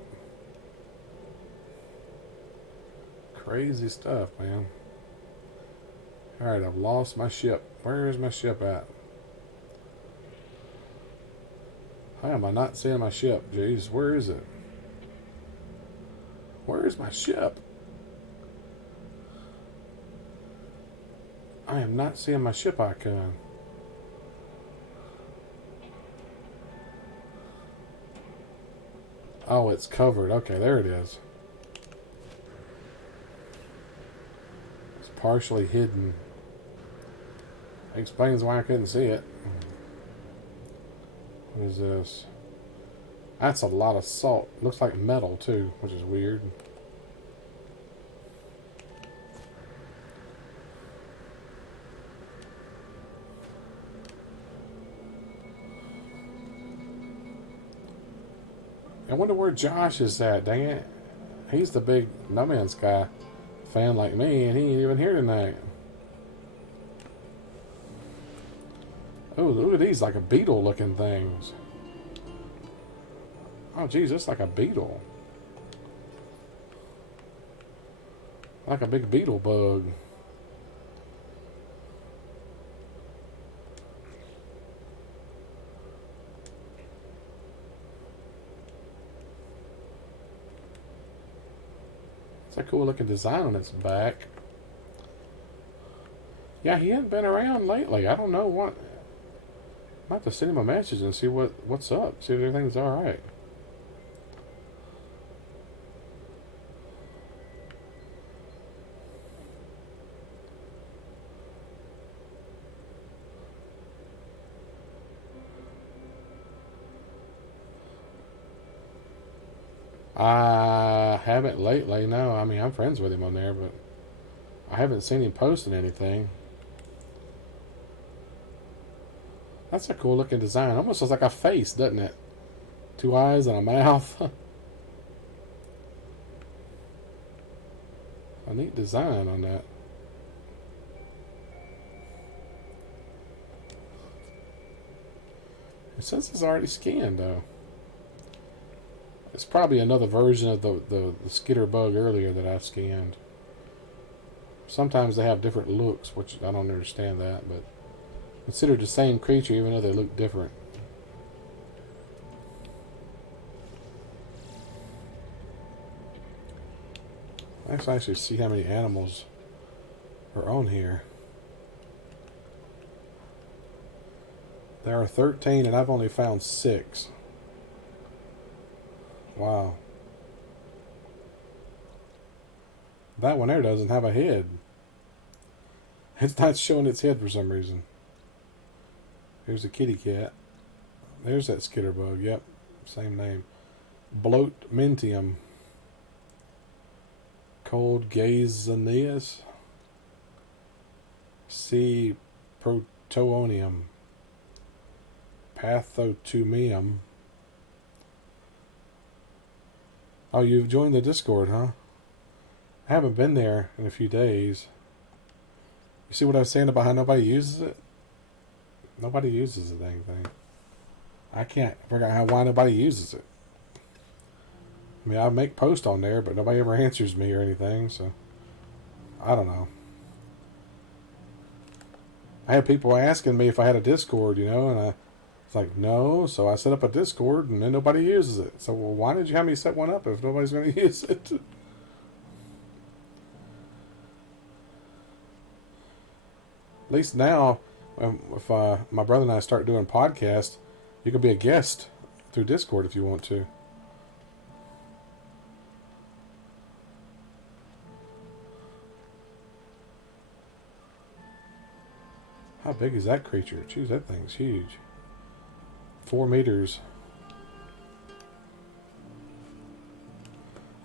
Crazy stuff, man. Alright, I've lost my ship. Where is my ship at? How am I not seeing my ship? Jeez, where is it? Where is my ship? I am not seeing my ship icon. Oh, it's covered. Okay, there it is. It's partially hidden. Explains why I couldn't see it. What is this? That's a lot of salt. Looks like metal too, which is weird. I wonder where Josh is at, dang it. He's the big No Man's Sky fan like me, and he ain't even here tonight. Oh, look at these, like a beetle looking things. Oh, geez, it's like a beetle. Like a big beetle bug. It's a cool looking design on its back. Yeah, he hasn't been around lately. I don't know what. I have to send him a message and see what's up. See if everything's alright. I haven't lately, no. I mean, I'm friends with him on there, but I haven't seen him posting anything. That's a cool looking design. Almost looks like a face, doesn't it? 2 eyes and a mouth. A neat design on that. It says it's already scanned, though. It's probably another version of the skitter bug earlier that I scanned. Sometimes they have different looks, which I don't understand that, but considered the same creature even though they look different. Let's actually see how many animals are on here. There are 13 and I've only found 6. Wow. That one there doesn't have a head. It's not showing its head for some reason. Here's a kitty cat. There's that skitterbug. Yep. Same name. Bloat Mentium. Cold Gazeneus. C. Protoonium. Pathotumium. Oh, you've joined the Discord, huh? I haven't been there in a few days. You see what I was saying about how nobody uses it? Nobody uses the dang thing. I can't figure out why nobody uses it. I mean, I make posts on there, but nobody ever answers me or anything, so I don't know. I had people asking me if I had a Discord, and I was like, no. So I set up a Discord, and then nobody uses it. So, well, why did you have me set one up if nobody's going to use it? At least now, if my brother and I start doing podcasts, you can be a guest through Discord if you want to. How big is that creature? Jeez, that thing's huge. 4 meters.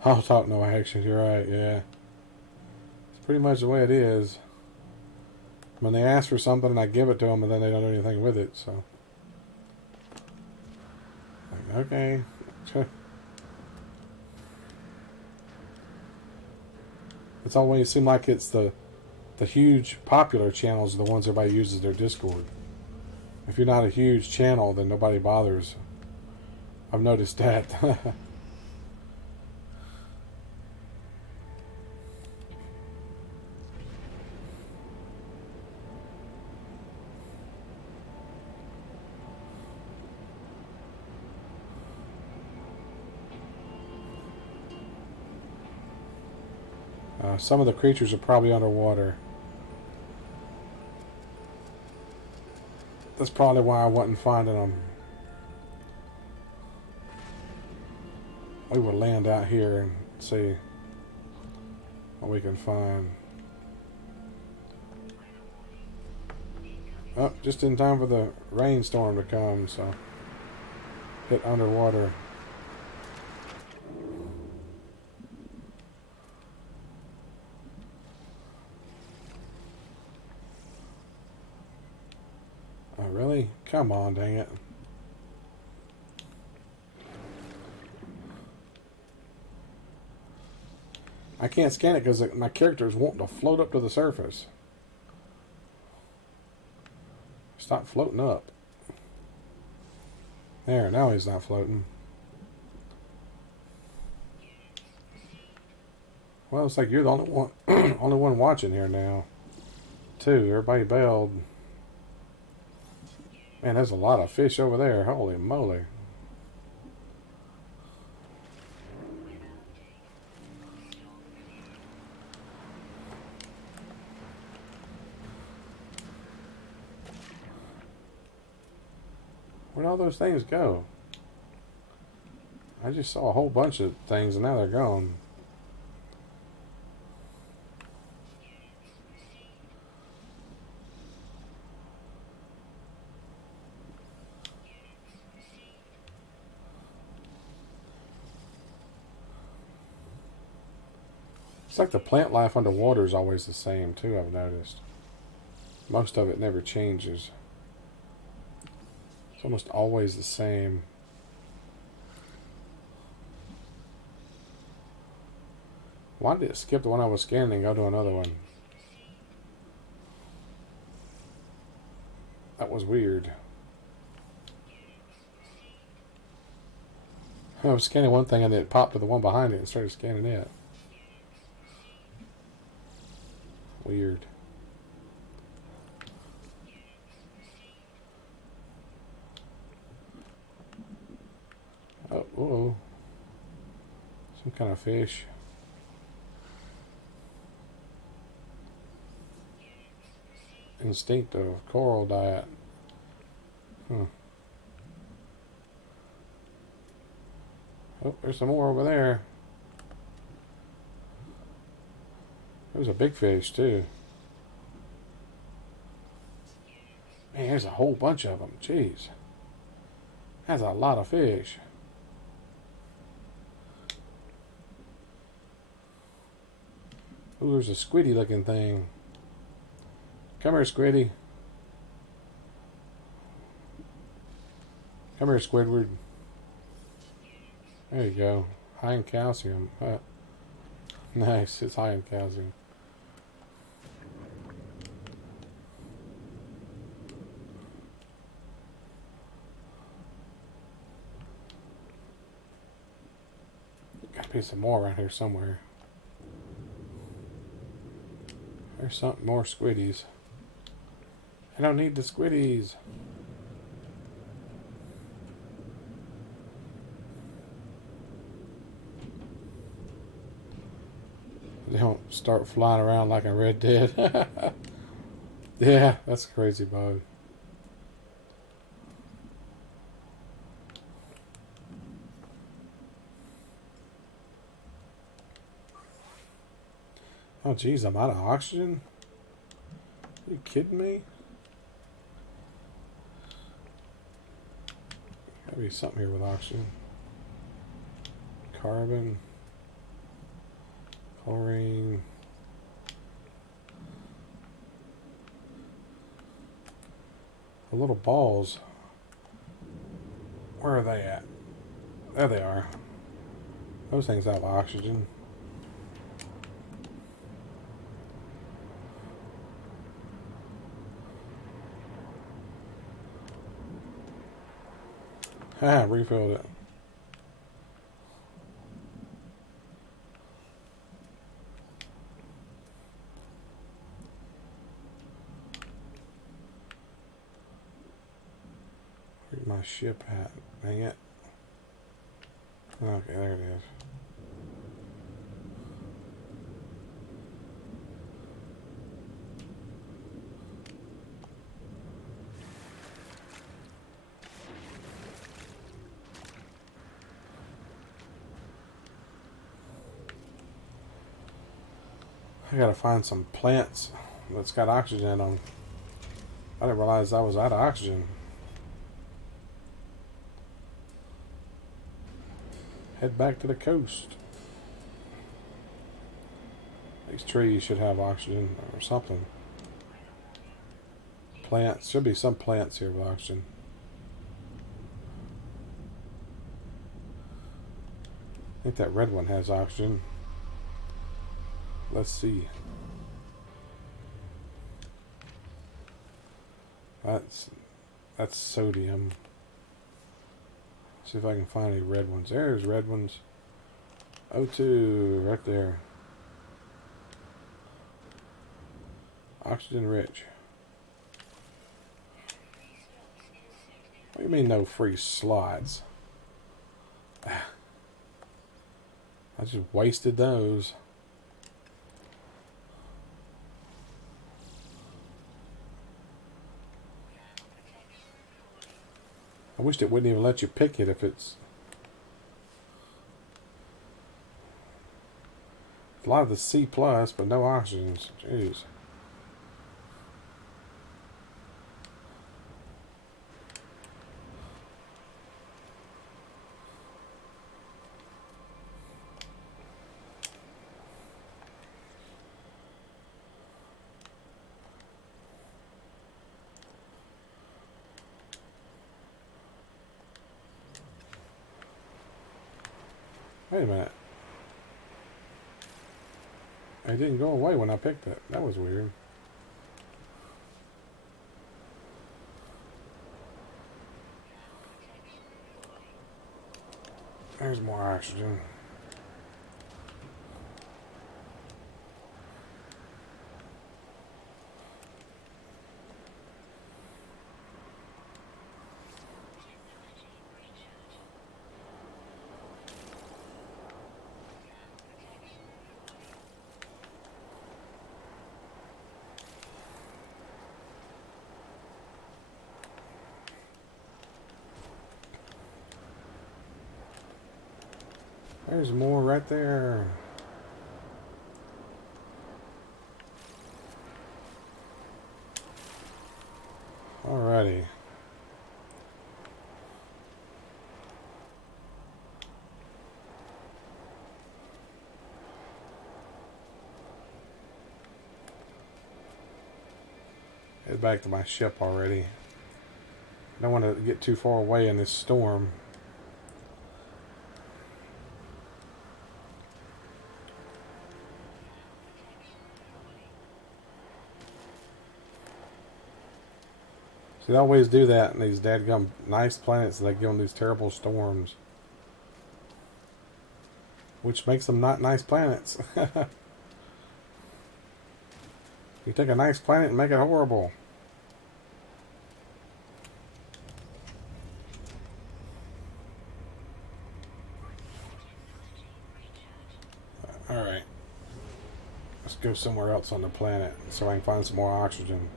I'll talk no action. You're right, yeah. It's pretty much the way it is. When they ask for something and I give it to them and then they don't do anything with it, so. Like, okay. It's always seemed like it's the huge popular channels are the ones everybody uses their Discord. If you're not a huge channel, then nobody bothers. I've noticed that. Some of the creatures are probably underwater. That's probably why I wasn't finding them. We will land out here and see what we can find. Oh, just in time for the rainstorm to come, so hit underwater. Oh, really? Come on, dang it. I can't scan it because my character is wanting to float up to the surface. Stop floating up. There, now he's not floating. Well, it's like you're the only one, only one watching here now. Too. Everybody bailed. Man, there's a lot of fish over there. Holy moly. Where'd all those things go? I just saw a whole bunch of things and now they're gone. It's like the plant life underwater is always the same too, I've noticed. Most of it never changes. It's almost always the same. Why did it skip the one I was scanning and go to another one? That was weird. I was scanning one thing and then it popped to the one behind it and started scanning it. Weird. Oh, uh-oh. Some kind of fish. instinctive coral diet. Huh. Oh, there's some more over there. There's a big fish too. Man, there's a whole bunch of them. Jeez. That's a lot of fish. Ooh, there's a squiddy looking thing. Come here, squiddy. Come here, Squidward. There you go. High in calcium. Nice, it's high in calcium. Gotta be some more around here somewhere. There's something more squiddies. I don't need the squiddies. They don't start flying around like a Red Dead. Yeah, that's a crazy bug. Oh, geez, I'm out of oxygen? Are you kidding me? Gotta be something here with oxygen. Carbon. Chlorine. The little balls. Where are they at? There they are. Those things have oxygen. Ah, refilled it. Where's my ship at? Dang it. Okay, there it is. I gotta find some plants that's got oxygen in them. I didn't realize I was out of oxygen. Head back to the coast. These trees should have oxygen or something. Plants. Should be some plants here with oxygen. I think that red one has oxygen. Let's see. That's sodium. See if I can find any red ones. There's red ones. O2 right there. Oxygen rich. What do you mean no free slots? I just wasted those. I wish it wouldn't even let you pick it if it's... A lot of the C+, but no oxygens. Jeez. Wait a minute. It didn't go away when I picked it. That was weird. There's more oxygen. There's more right there. Alrighty. Head back to my ship already. I don't want to get too far away in this storm. See, they always do that in these dadgum nice planets. They give them these terrible storms, which makes them not nice planets. You take a nice planet and make it horrible. Alright. Let's go somewhere else on the planet so I can find some more oxygen.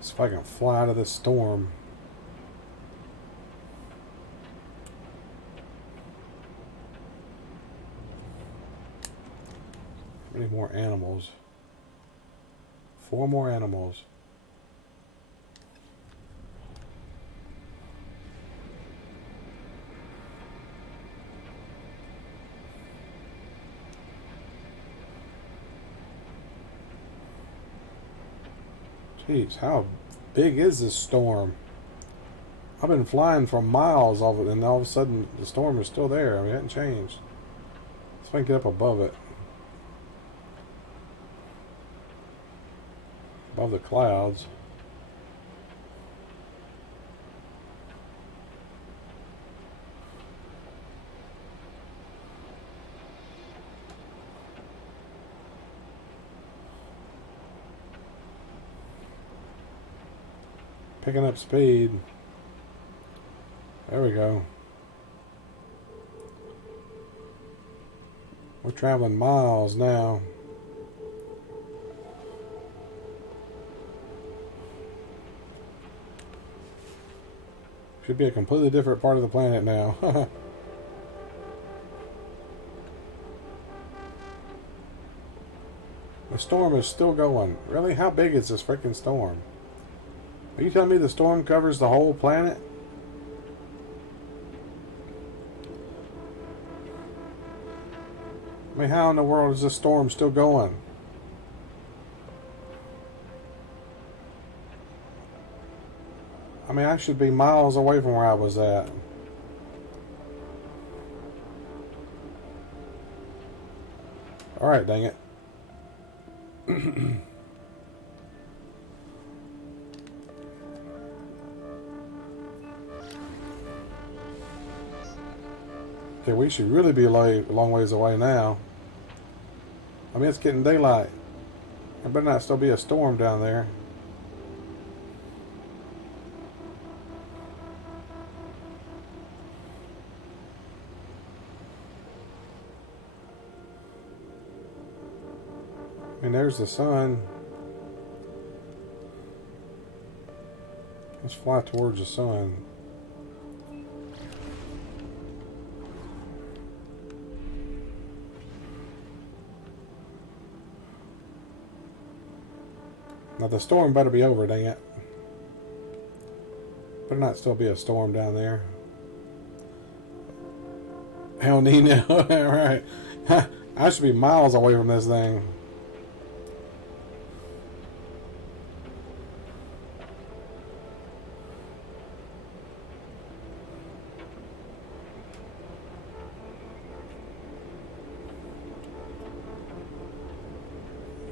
So if I can fly out of this storm. How many more animals? 4 more animals. Jeez, how big is this storm? I've been flying for miles of it, and all of a sudden the storm is still there. I mean, it hasn't changed. Let's make it up above it. Above the clouds. Picking up speed. There we go. We're traveling miles now. Should be a completely different part of the planet now. The storm is still going. Really? How big is this freaking storm? Are you telling me the storm covers the whole planet? I mean, how in the world is this storm still going? I mean, I should be miles away from where I was at. Alright, dang it. Okay, we should really be a long ways away now. I mean, it's getting daylight. There better not still be a storm down there. I mean, there's the sun. Let's fly towards the sun. Now the storm better be over, dang it. Better not still be a storm down there. El Nino, alright. I should be miles away from this thing.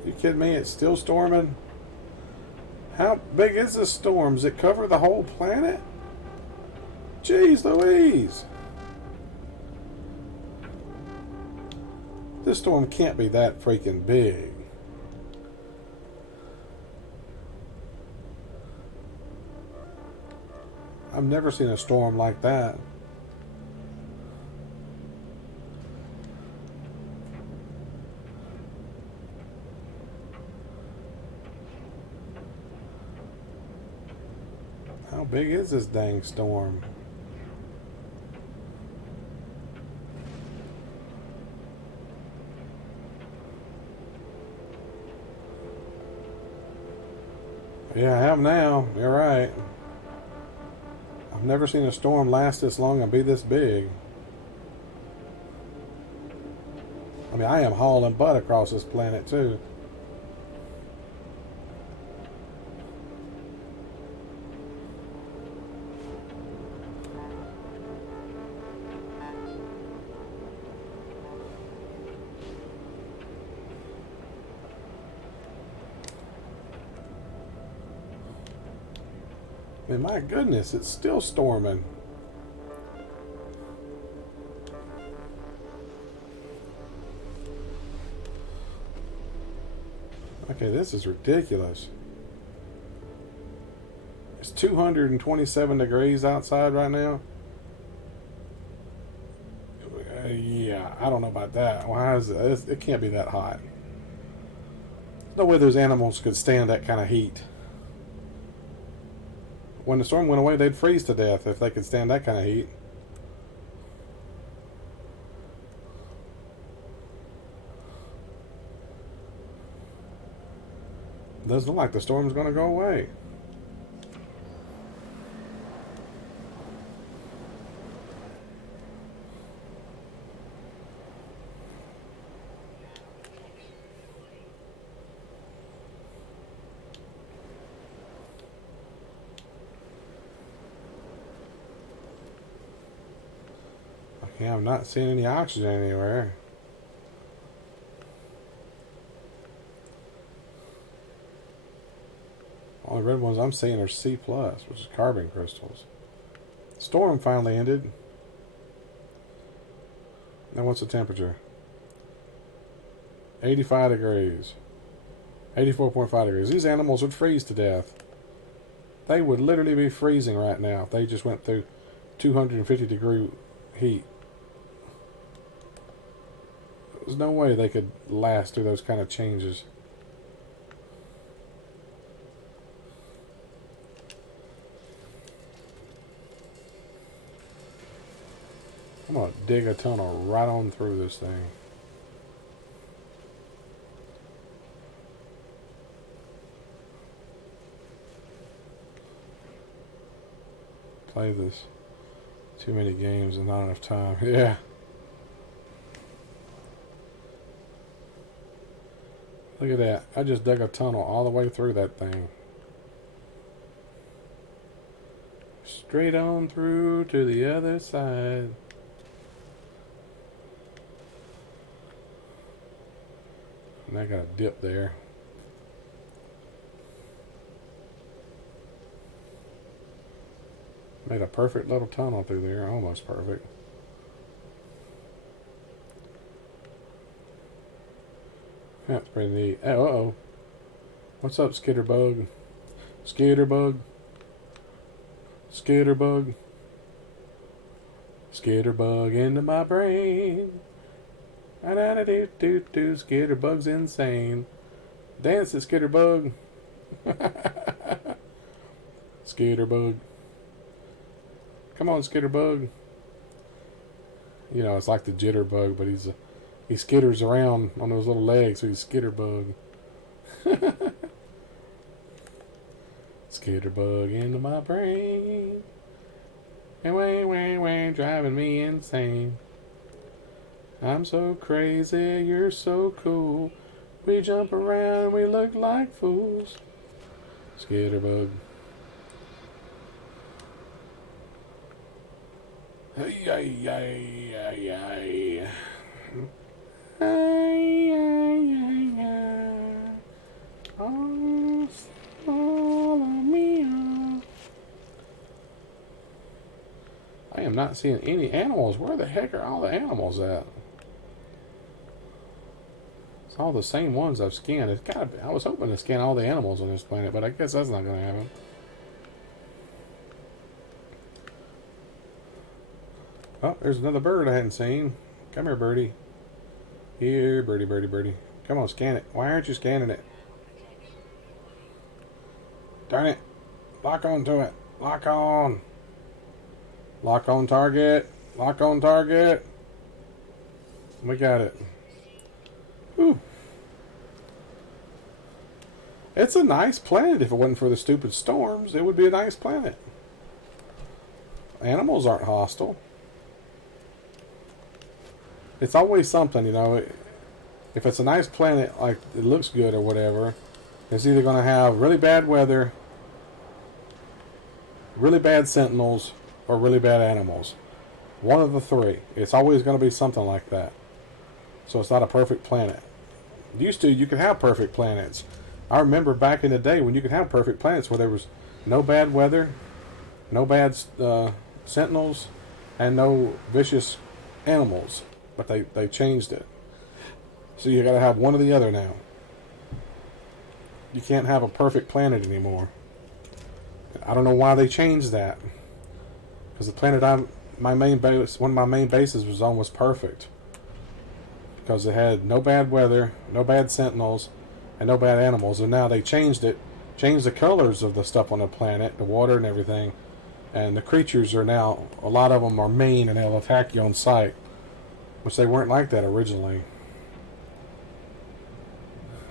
You kidding me? It's still storming? How big is this storm? Does it cover the whole planet? Jeez Louise! This storm can't be that freaking big. I've never seen a storm like that. How big is this dang storm? Yeah, I have now. You're right. I've never seen a storm last this long and be this big. I mean, I am hauling butt across this planet, too. I mean, my goodness, it's still storming. Okay, this is ridiculous. It's 227 degrees outside right now. Yeah, I don't know about that. Why is it? It can't be that hot. There's no way those animals could stand that kind of heat. When the storm went away, they'd freeze to death if they could stand that kind of heat. Doesn't look like the storm's going to go away. Yeah, I'm not seeing any oxygen anywhere. Only red ones I'm seeing are C+, which is carbon crystals. Storm finally ended. Now what's the temperature? 85 degrees. 84.5 degrees. These animals would freeze to death. They would literally be freezing right now if they just went through 250 degree heat. There's no way they could last through those kind of changes. I'm going to dig a tunnel right on through this thing. Play this. Too many games and not enough time. Yeah. Look at that. I just dug a tunnel all the way through that thing. Straight on through to the other side. And I got a dip there. Made a perfect little tunnel through there. Almost perfect. That's pretty neat. Oh, uh-oh. What's up, Skitterbug? Skitterbug? Skitterbug? Skitterbug into my brain. Do Skitterbug's insane. Dance it, Skitterbug. Skitterbug. Come on, Skitterbug. You know, it's like the Jitterbug, but he skitters around on those little legs, so he's Skitterbug. Skitterbug into my brain. And way, driving me insane. I'm so crazy, you're so cool. We jump around, we look like fools. Skitterbug. Hey, ay, ay, ay, ay. Ay, ay, ay, ay. Oh, follow me on. I am not seeing any animals. Where the heck are all the animals at? It's all the same ones I've scanned. It's gotta be, I was hoping to scan all the animals on this planet, but I guess that's not going to happen. Oh, there's another bird I hadn't seen. Come here, birdie. Here, birdie, birdie, birdie. Come on, scan it. Why aren't you scanning it? Darn it. Lock on to it. Lock on. Lock on target. Lock on target. We got it. Whew. It's a nice planet. If it wasn't for the stupid storms, it would be a nice planet. Animals aren't hostile. It's always something, you know. If it's a nice planet, like it looks good or whatever, it's either going to have really bad weather, really bad sentinels, or really bad animals. One of the three. It's always going to be something like that. So it's not a perfect planet. Used to, you could have perfect planets. I remember back in the day when you could have perfect planets where there was no bad weather, no bad sentinels, and no vicious animals. But they changed it. So you got to have one or the other now. You can't have a perfect planet anymore. I don't know why they changed that. Because the planet one of my main bases was on was perfect. Because it had no bad weather, no bad sentinels, and no bad animals. And now they changed it, changed the colors of the stuff on the planet, the water and everything. And the creatures are now, a lot of them are mean and they'll attack you on sight. Which they weren't like that originally.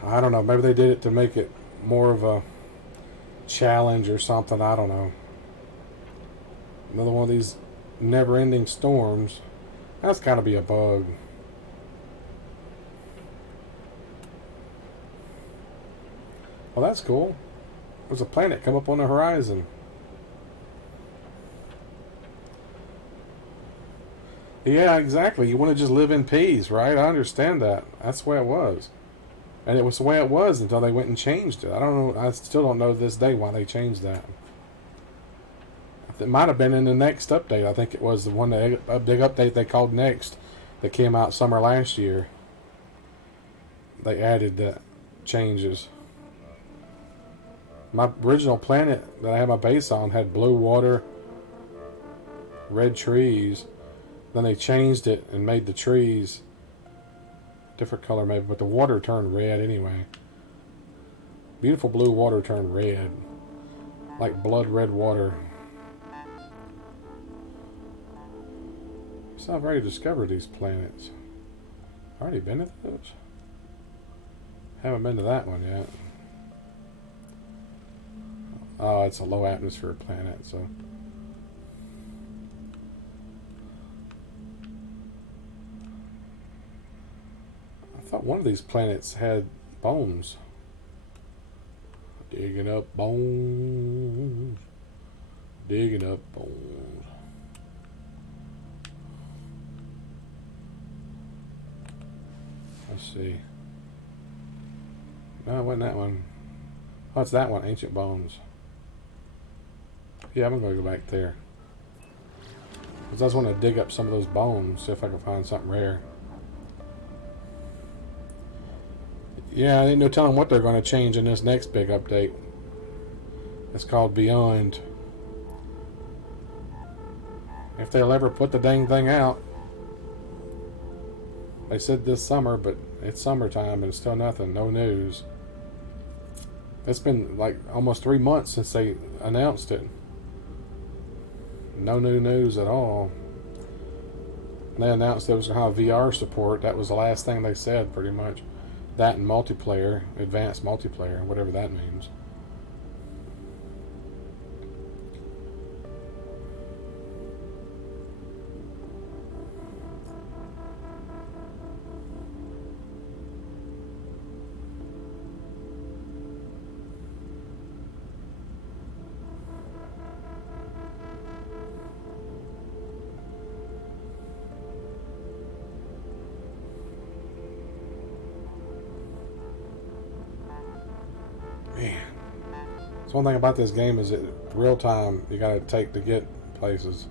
I don't know, maybe they did it to make it more of a challenge or something, I don't know. Another one of these never-ending storms. That's got to be a bug. Well, that's cool. There's a planet come up on the horizon. Yeah, exactly. You want to just live in peace, right? I understand that. That's the way it was. And it was the way it was until they went and changed it. I don't know. I still don't know to this day why they changed that. It might have been in the next update. I think it was the one, a big update they called Next that came out summer last year. They added the changes. My original planet that I had my base on had blue water, red trees. Then they changed it and made the trees different color maybe, but the water turned red anyway. Beautiful blue water turned red. Like blood red water. So I've already discovered these planets. Already been to those? Haven't been to that one yet. Oh, it's a low atmosphere planet, so. I thought one of these planets had bones. Digging up bones. Digging up bones. Let's see. No, it wasn't that one. Oh, it's that one, Ancient Bones. Yeah, I'm going to go back there. Because I just want to dig up some of those bones, see if I can find something rare. Yeah, ain't no telling what they're going to change in this next big update. It's called Beyond. If they'll ever put the dang thing out. They said this summer, but it's summertime and still nothing. No news. It's been like almost 3 months since they announced it. No new news at all. And they announced it was going to have VR support. That was the last thing they said, pretty much. That and multiplayer, advanced multiplayer, whatever that means. Man. So one thing about this game is that real time you gotta take to get places.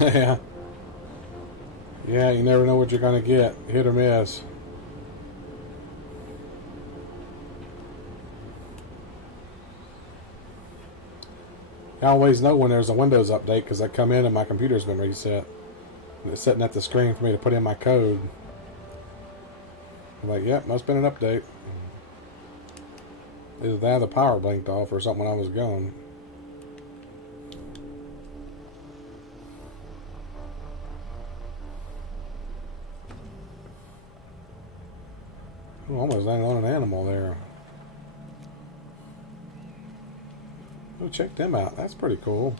Yeah. Yeah, you never know what you're going to get. Hit or miss. I always know when there's a Windows update because I come in and my computer's been reset. And it's sitting at the screen for me to put in my code. I'm like, yep, must have been an update. Either that or the power blinked off or something when I was gone. Oh, almost landed on an animal there. Oh, check them out. That's pretty cool.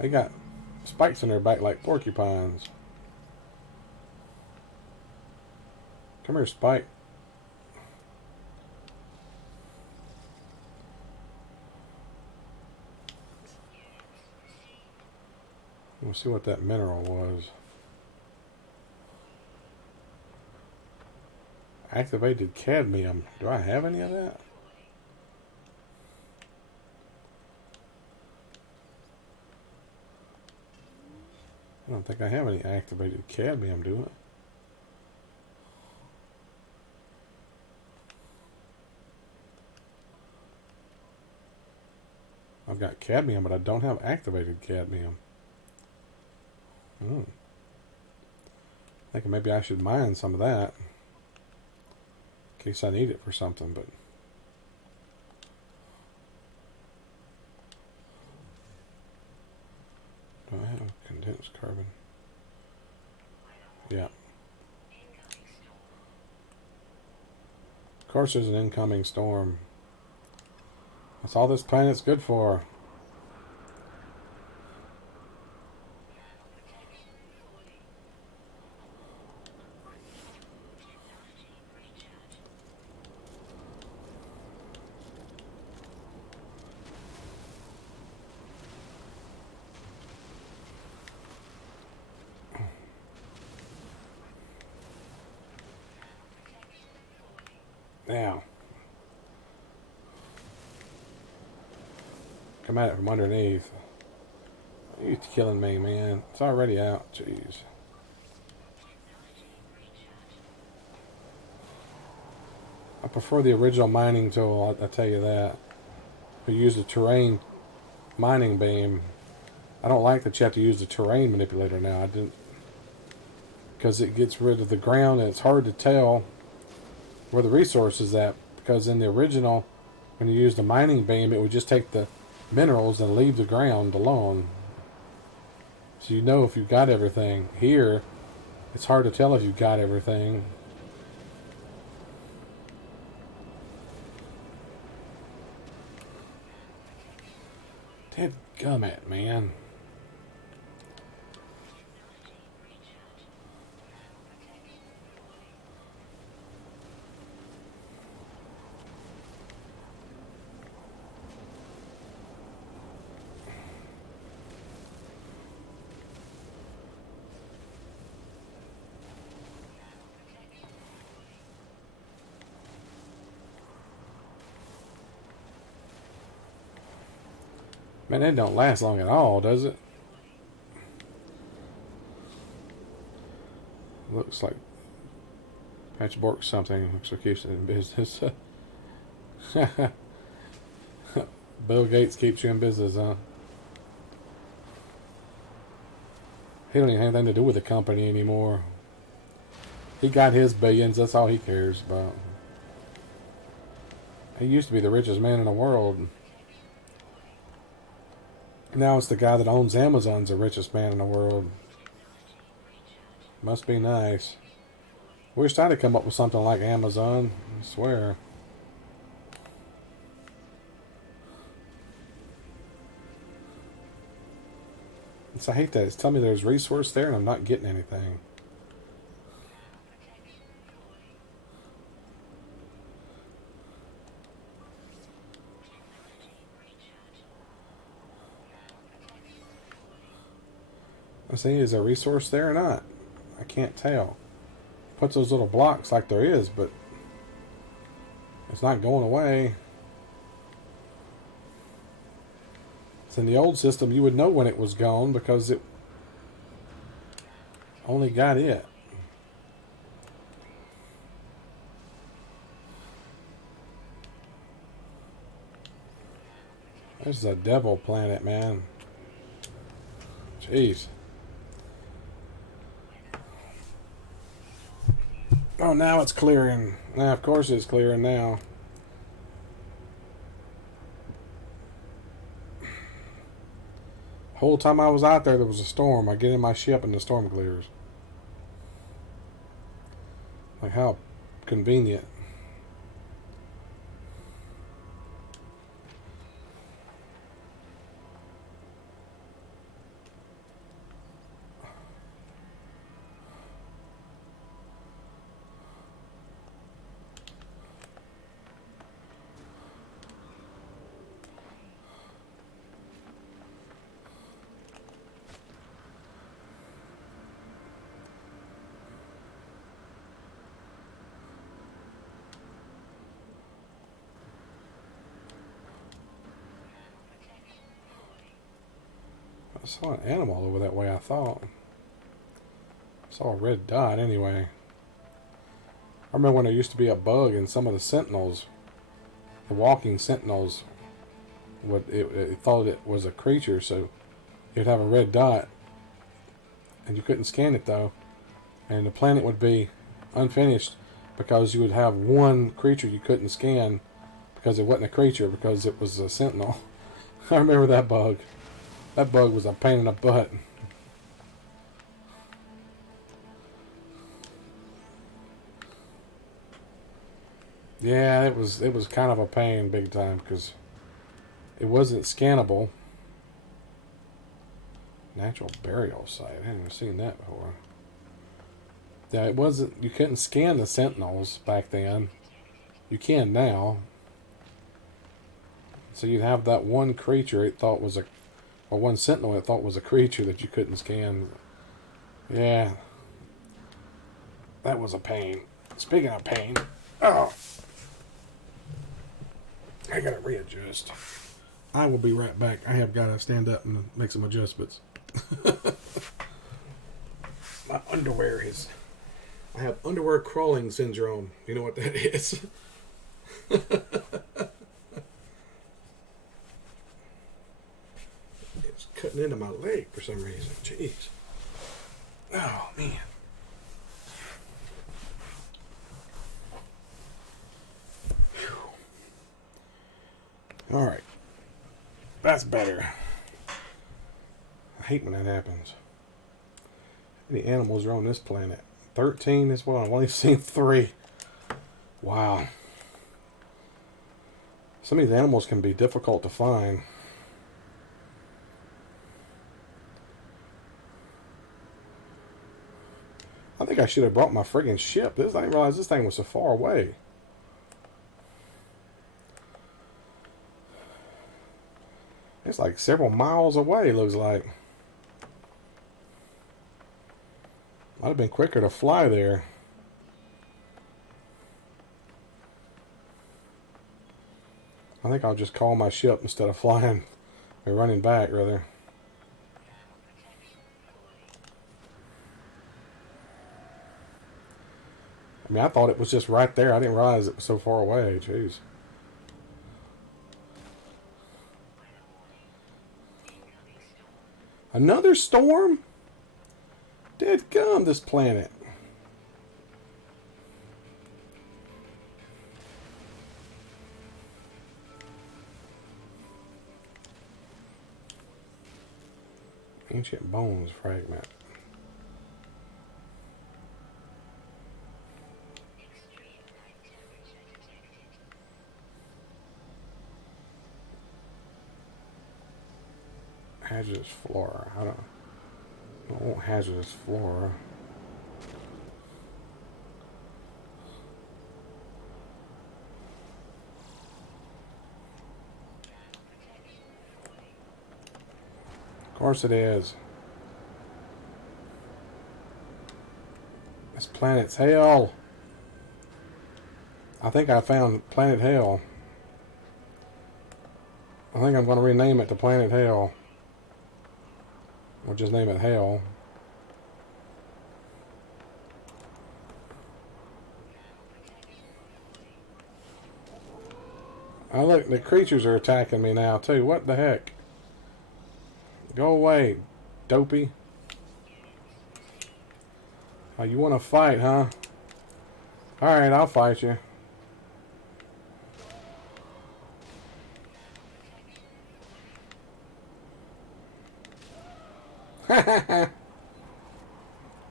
They got spikes in their back like porcupines. Come here, Spike. We'll see what that mineral was. Activated cadmium. Do I have any of that? I don't think I have any activated cadmium, do I? I've got cadmium, but I don't have activated cadmium. I think maybe I should mine some of that. In case I need it for something, but... Do I have condensed carbon? Yeah. Of course there's an incoming storm. That's all this planet's good for. Now, come at it from underneath. You're killing me, man. It's already out. Jeez. I prefer the original mining tool, I tell you that. We use the terrain mining beam. I don't like that you have to use the terrain manipulator now. I didn't, because it gets rid of the ground and it's hard to tell where the resource is at, because in the original, when you use the mining beam, it would just take the minerals and leave the ground alone. So you know if you've got everything. Here, it's hard to tell if you've got everything. Dadgummit, man. Man, that don't last long at all, does it? Looks like Patchwork something. Looks like he's in business. Bill Gates keeps you in business, huh? He don't even have anything to do with the company anymore. He got his billions. That's all he cares about. He used to be the richest man in the world. Now it's the guy that owns Amazon's the richest man in the world. Must be nice. Wish I'd have come up with something like Amazon. I swear. I hate that. It's telling me there's resource there and I'm not getting anything. I'm saying, is there a resource there or not? I can't tell. Puts those little blocks like there is, but it's not going away. It's in the old system, you would know when it was gone because it only got it. This is a devil planet, man. Jeez. Oh, now it's clearing. Now, of course it's clearing now. Whole time I was out there, there was a storm. I get in my ship and the storm clears. Like, how convenient. I saw an animal over that way, I thought. I saw a red dot anyway. I remember when there used to be a bug in some of the sentinels. The walking sentinels, it thought it was a creature, so you'd have a red dot, and you couldn't scan it though, and the planet would be unfinished because you would have one creature you couldn't scan because it wasn't a creature, because it was a sentinel. I remember that bug. That bug was a pain in the butt. Yeah, it was kind of a pain big time because it wasn't scannable. Natural burial site. I hadn't seen that before. Yeah, it wasn't. You couldn't scan the sentinels back then. You can now. So you'd have that one creature it thought was or one sentinel it thought was a creature that you couldn't scan. Yeah, that was a pain. Speaking of pain, oh, I gotta readjust. I will be right back. I have got to stand up and make some adjustments. My underwear is... I have underwear crawling syndrome. You know what that is? It's cutting into my leg for some reason. Jeez. Oh, man. Whew. All right. That's better. I hate when that happens. How many animals are on this planet? 13 is what I've only seen 3. Wow. Some of these animals can be difficult to find. I think I should have brought my friggin' ship. I didn't realize this thing was so far away. It's like several miles away, looks like. Might have been quicker to fly there. I think I'll just call my ship instead of flying or running back, rather. I mean, I thought it was just right there. I didn't realize it was so far away. Jeez. Another storm? Dadgum, this planet. Ancient bones fragment. Hazardous flora. I don't want hazardous flora. Of course it is. This planet's hell. I think I found planet hell. I think I'm going to rename it to Planet Hell. Or just name it Hell. Oh, look, the creatures are attacking me now, too. What the heck? Go away, dopey. Oh, you want to fight, huh? Alright, I'll fight you.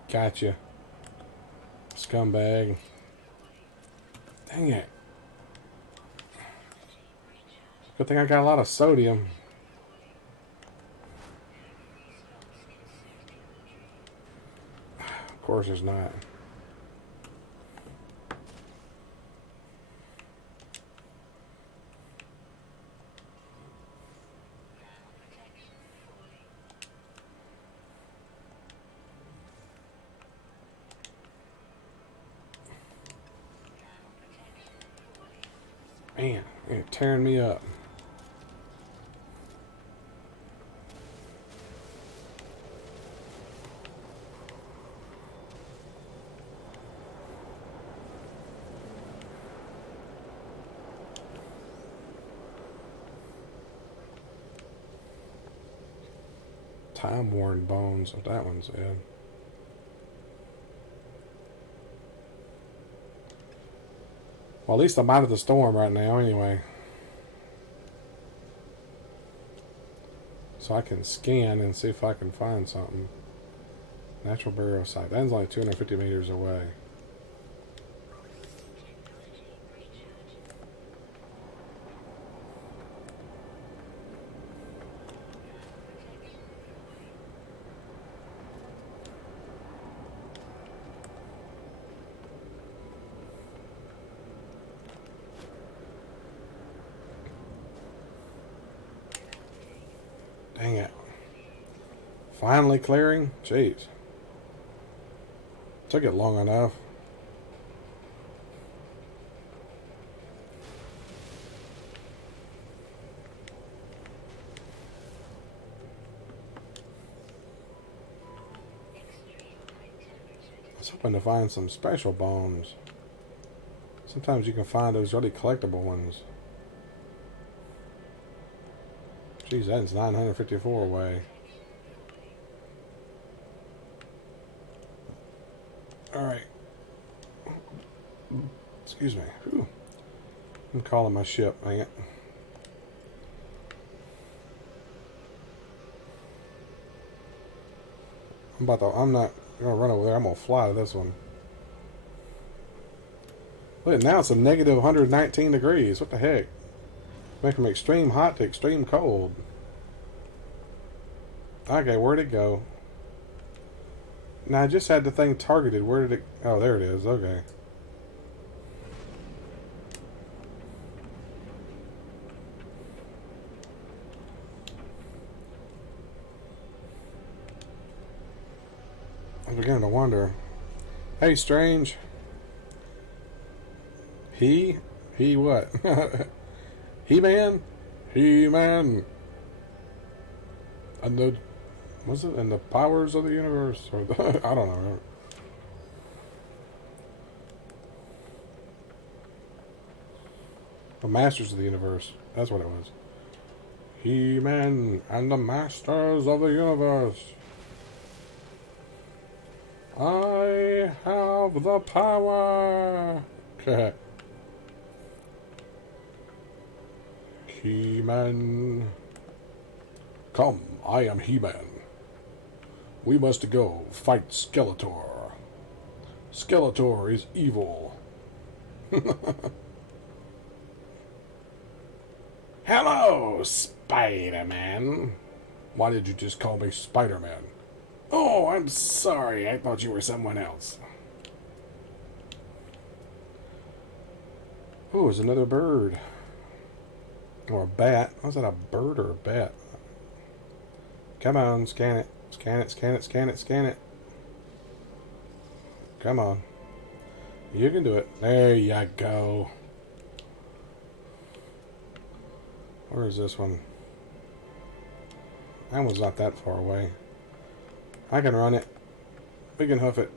Gotcha. Scumbag. Dang it. Good thing I got a lot of sodium. Of course there's not. Man, you're tearing me up. Time-worn bones. Oh, that one's in. Well, at least I'm out of the storm right now, anyway. So I can scan and see if I can find something. Natural burial site. That's like 250 meters away. Dang it. Finally clearing? Jeez. Took it long enough. I was hoping to find some special bones. Sometimes you can find those really collectible ones. Jeez, that's 954 away. Alright. Excuse me. Whew. I'm calling my ship, dang it. I'm not gonna run over there, I'm gonna fly to this one. Look, now it's a negative 119 degrees. What the heck? Make from extreme hot to extreme cold. Okay, where'd it go? Now I just had the thing targeted. Where did it... Oh, there it is. Okay. I'm beginning to wonder. Hey, Strange. He what? He-Man? He-Man. And the... Was it? And the powers of the universe? Or the, I don't know. The masters of the universe. That's what it was. He-Man and the masters of the universe. I have the power. Okay. He-Man. Come, I am He-Man. We must go fight Skeletor. Skeletor is evil. Hello, Spider-Man. Why did you just call me Spider-Man? Oh, I'm sorry. I thought you were someone else. Oh, there's another bird. Or a bat. Was that a bird or a bat? Come on, scan it. Scan it, scan it, scan it, scan it. Come on. You can do it. There you go. Where is this one? That one's not that far away. I can run it. We can hoof it.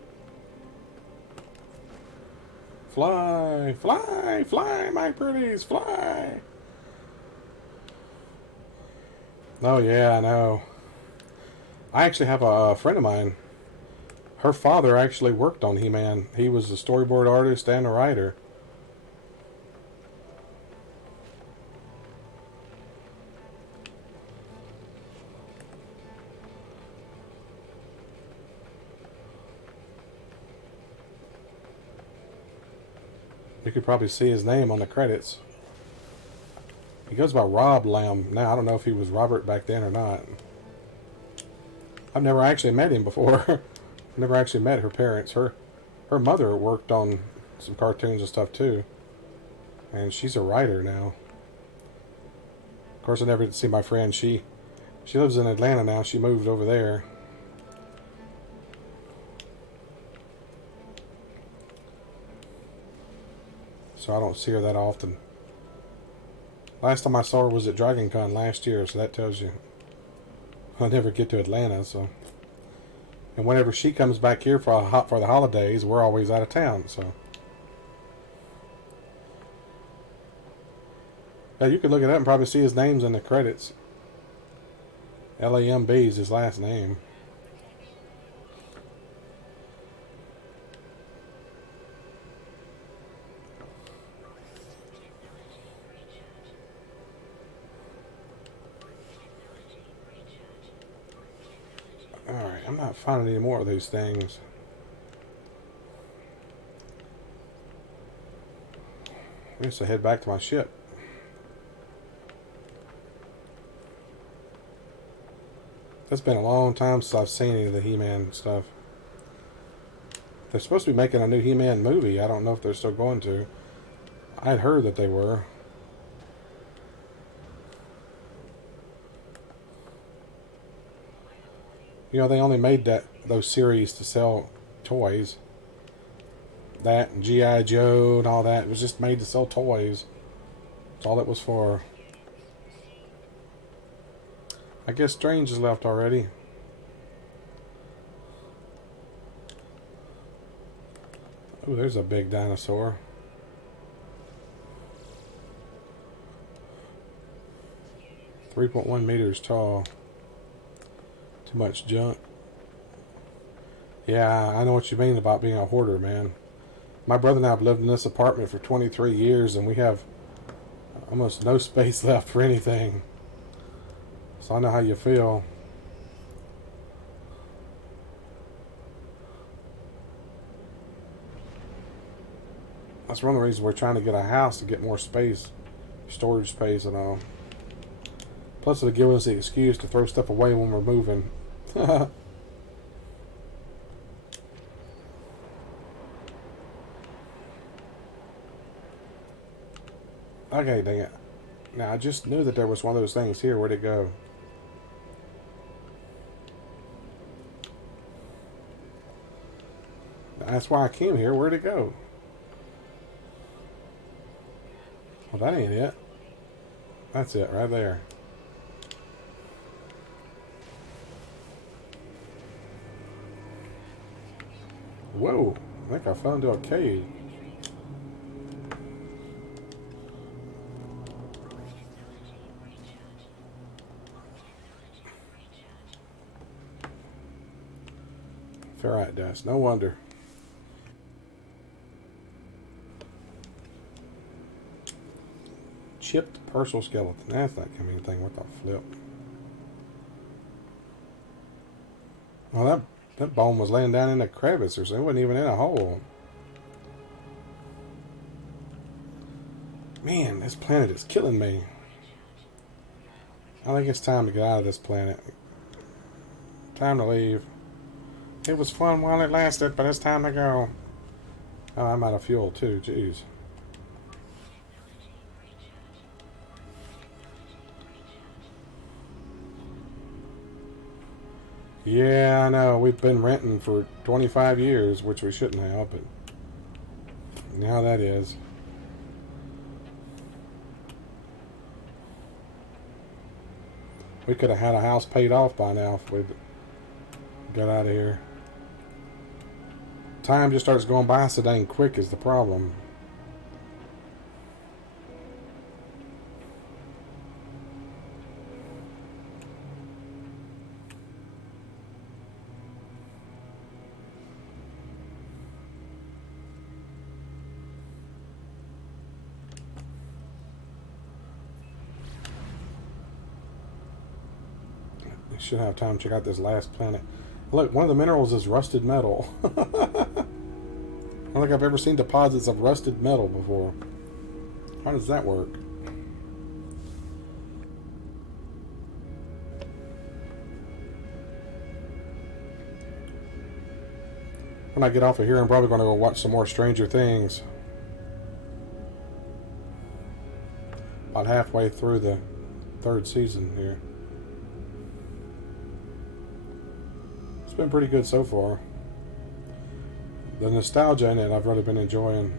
Fly, fly, fly, my pretties, fly. Oh yeah, I know. I actually have a friend of mine. Her father actually worked on He-Man. He was a storyboard artist and a writer. You could probably see his name on the credits. He goes by Rob Lamb now. I don't know if he was Robert back then or not. I've never actually met him before. Never actually met her parents. Her mother worked on some cartoons and stuff too, and she's a writer now. Of course, I never did see my friend. She lives in Atlanta now. She moved over there. So I don't see her that often. Last time I saw her was at Dragon Con last year, so that tells you I never get to Atlanta. So, and whenever she comes back here for the holidays, we're always out of town. So, yeah, you could look it up and probably see his names in the credits. Lamb is his last name. Alright, I'm not finding any more of these things. I guess I head back to my ship. It's been a long time since I've seen any of the He-Man stuff. They're supposed to be making a new He-Man movie. I don't know if they're still going to. I'd heard that they were. You know, they only made those series to sell toys. That and G.I. Joe and all that. It was just made to sell toys. That's all it was for. I guess Strange has left already. Oh, there's a big dinosaur. .1 meters tall. Too much junk. Yeah, I know what you mean about being a hoarder, man. My brother and I have lived in this apartment for 23 years, and we have almost no space left for anything. So I know how you feel. That's one of the reasons we're trying to get a house, to get more space, storage space and all. Plus it'll give us the excuse to throw stuff away when we're moving. Okay, dang it. Now, I just knew that there was one of those things here. Where'd it go? That's why I came here. Where'd it go? Well, that ain't it. That's it right there. Whoa. I think I fell into a cave. Ferrite dust. No wonder. Chipped Purcell skeleton. That's not gonna be anything. What the flip? Well, that bone was laying down in a crevice or something. It wasn't even in a hole. Man, this planet is killing me. I think it's time to get out of this planet. Time to leave. It was fun while it lasted, but it's time to go. Oh, I'm out of fuel too. Jeez. Yeah, I know. We've been renting for 25 years, which we shouldn't have, but now that is. We could have had a house paid off by now if we'd got out of here. Time just starts going by so dang quick is the problem. You should have time to check out this last planet. Look, one of the minerals is rusted metal. I don't think I've ever seen deposits of rusted metal before. How does that work? When I get off of here, I'm probably going to go watch some more Stranger Things. About halfway through the 3rd season here. It's been pretty good so far. The nostalgia in it I've really been enjoying.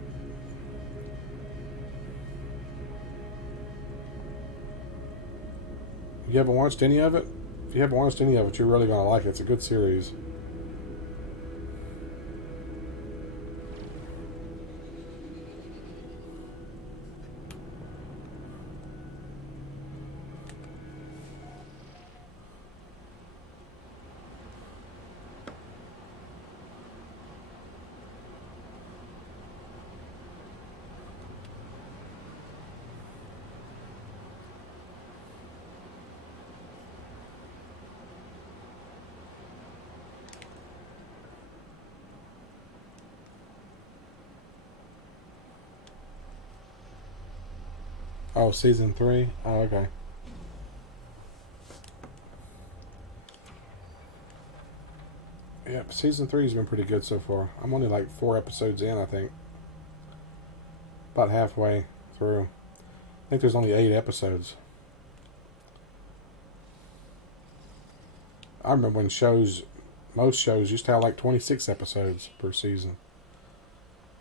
You haven't watched any of it? If you haven't watched any of it, you're really going to like it. It's a good series. Oh, season 3? Oh, okay. Yep, season 3 has been pretty good so far. I'm only like 4 episodes in, I think. About halfway through. I think there's only 8 episodes. I remember when most shows used to have like 26 episodes per season.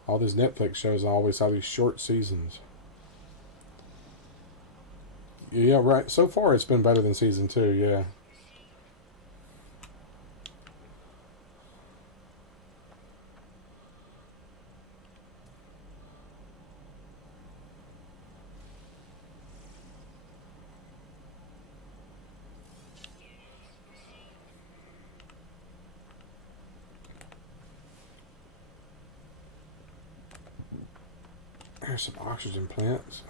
All these Netflix shows always have these short seasons. Yeah, right. So far, it's been better than season 2. Yeah. There's some oxygen plants.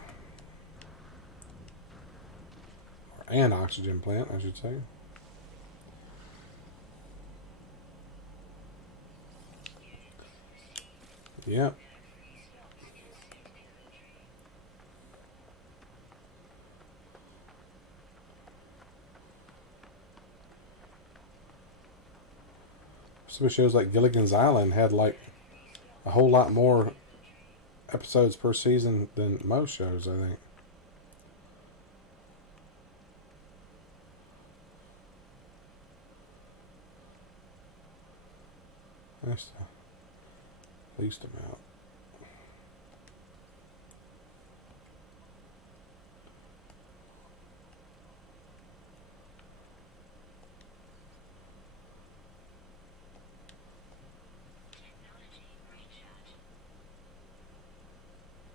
Or an oxygen plant, I should say. Yep. Some shows like Gilligan's Island had like a whole lot more episodes per season than most shows, I think. That's the least amount.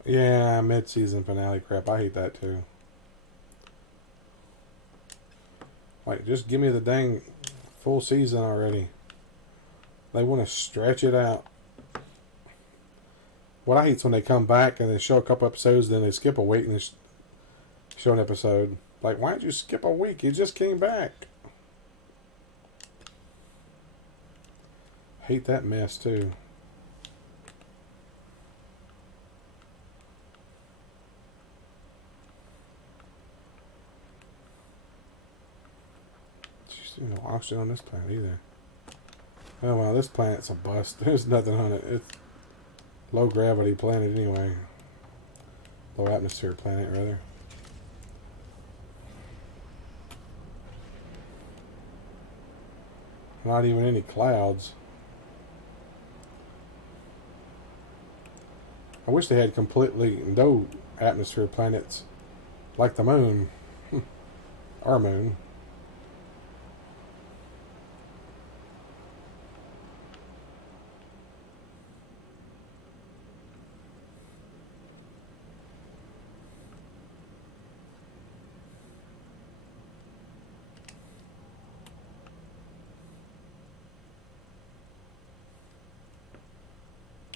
Yeah, mid-season finale crap. I hate that too. Like, just give me the dang full season already. They want to stretch it out. What I hate is when they come back and they show a couple episodes, then they skip a week and they show an episode. Like, why did you skip a week? You just came back. Hate that mess too. There's no oxygen on this planet either. Oh well, this planet's a bust. There's nothing on it. It's low gravity planet anyway. Low atmosphere planet rather. Not even any clouds. I wish they had completely no atmosphere planets like the moon. Our moon.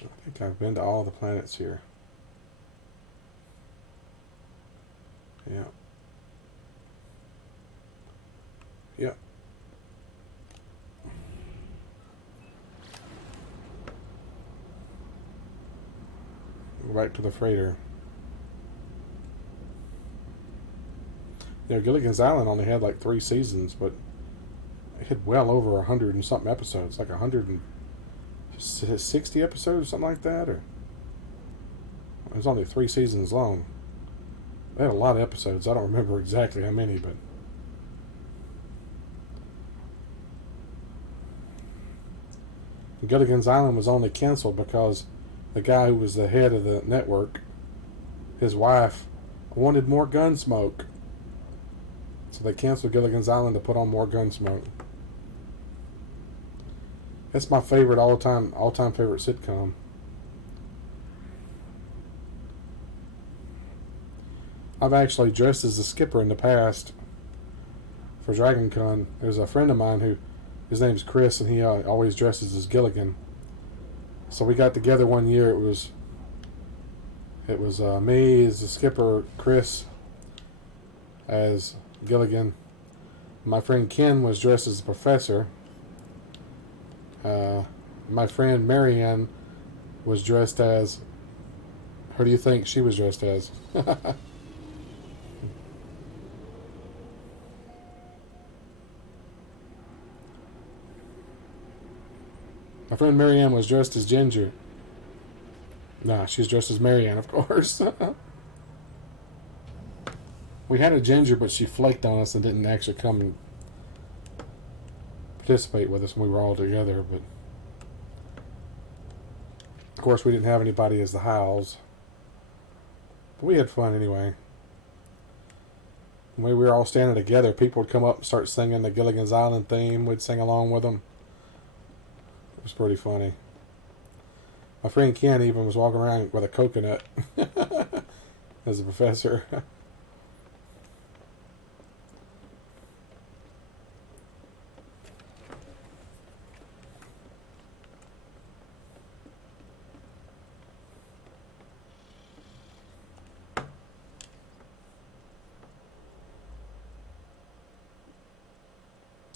I think I've been to all the planets here. Yeah. Yep. Go back to the freighter. You know, Gilligan's Island only had like 3 seasons, but it had well over 100 and something episodes, like 160 episodes, something like that, or it was only 3 seasons long. They had a lot of episodes. I don't remember exactly how many, but Gilligan's Island was only canceled because the guy who was the head of the network, his wife, wanted more Gunsmoke. So they canceled Gilligan's Island to put on more Gunsmoke. That's my favorite all-time favorite sitcom. I've actually dressed as the skipper in the past for Dragon Con. There's a friend of mine who, his name's Chris, and he always dresses as Gilligan. So we got together one year. It was me as the skipper, Chris as Gilligan. My friend Ken was dressed as the professor. My friend Marianne was dressed as... Who do you think she was dressed as? My friend Marianne was dressed as Ginger. Nah, she's dressed as Marianne, of course. We had a Ginger, but she flaked on us and didn't actually come and participate with us when we were all together. But of course, we didn't have anybody as the Howls. But we had fun anyway. When we were all standing together, people would come up and start singing the Gilligan's Island theme. We'd sing along with them. It was pretty funny. My friend Ken even was walking around with a coconut as a professor.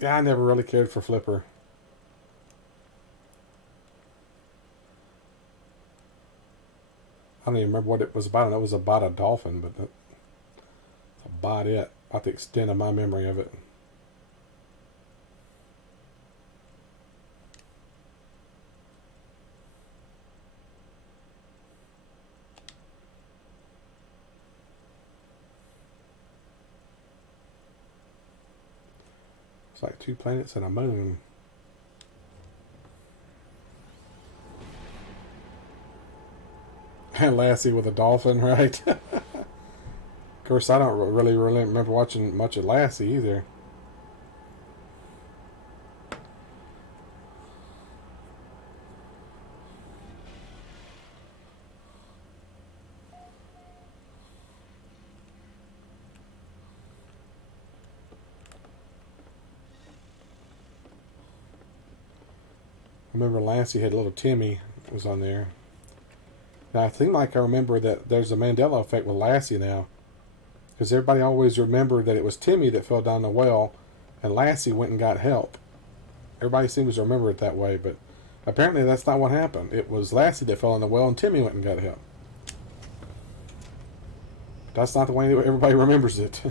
Yeah, I never really cared for Flipper. I don't even remember what it was about. I know it was about a dolphin, but that's about it. About the extent of my memory of it. It's like 2 planets and a moon. And Lassie with a dolphin, right? Of course, I don't really remember watching much of Lassie either. I remember Lassie had little Timmy was on there. Now, I think like I remember that there's a Mandela effect with Lassie now. Because everybody always remembered that it was Timmy that fell down the well and Lassie went and got help. Everybody seems to remember it that way, but apparently that's not what happened. It was Lassie that fell in the well and Timmy went and got help. That's not the way everybody remembers it.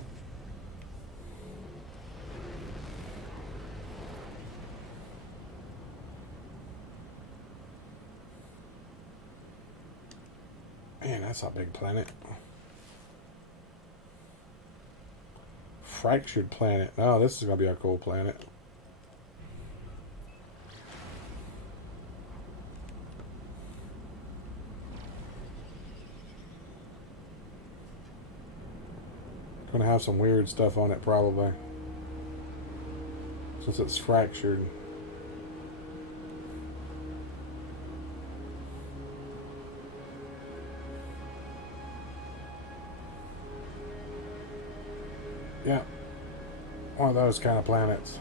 Man, that's a big planet. Fractured planet. Oh, this is going to be a cool planet. Going to have some weird stuff on it probably. Since it's fractured. Yeah, one of those kind of planets.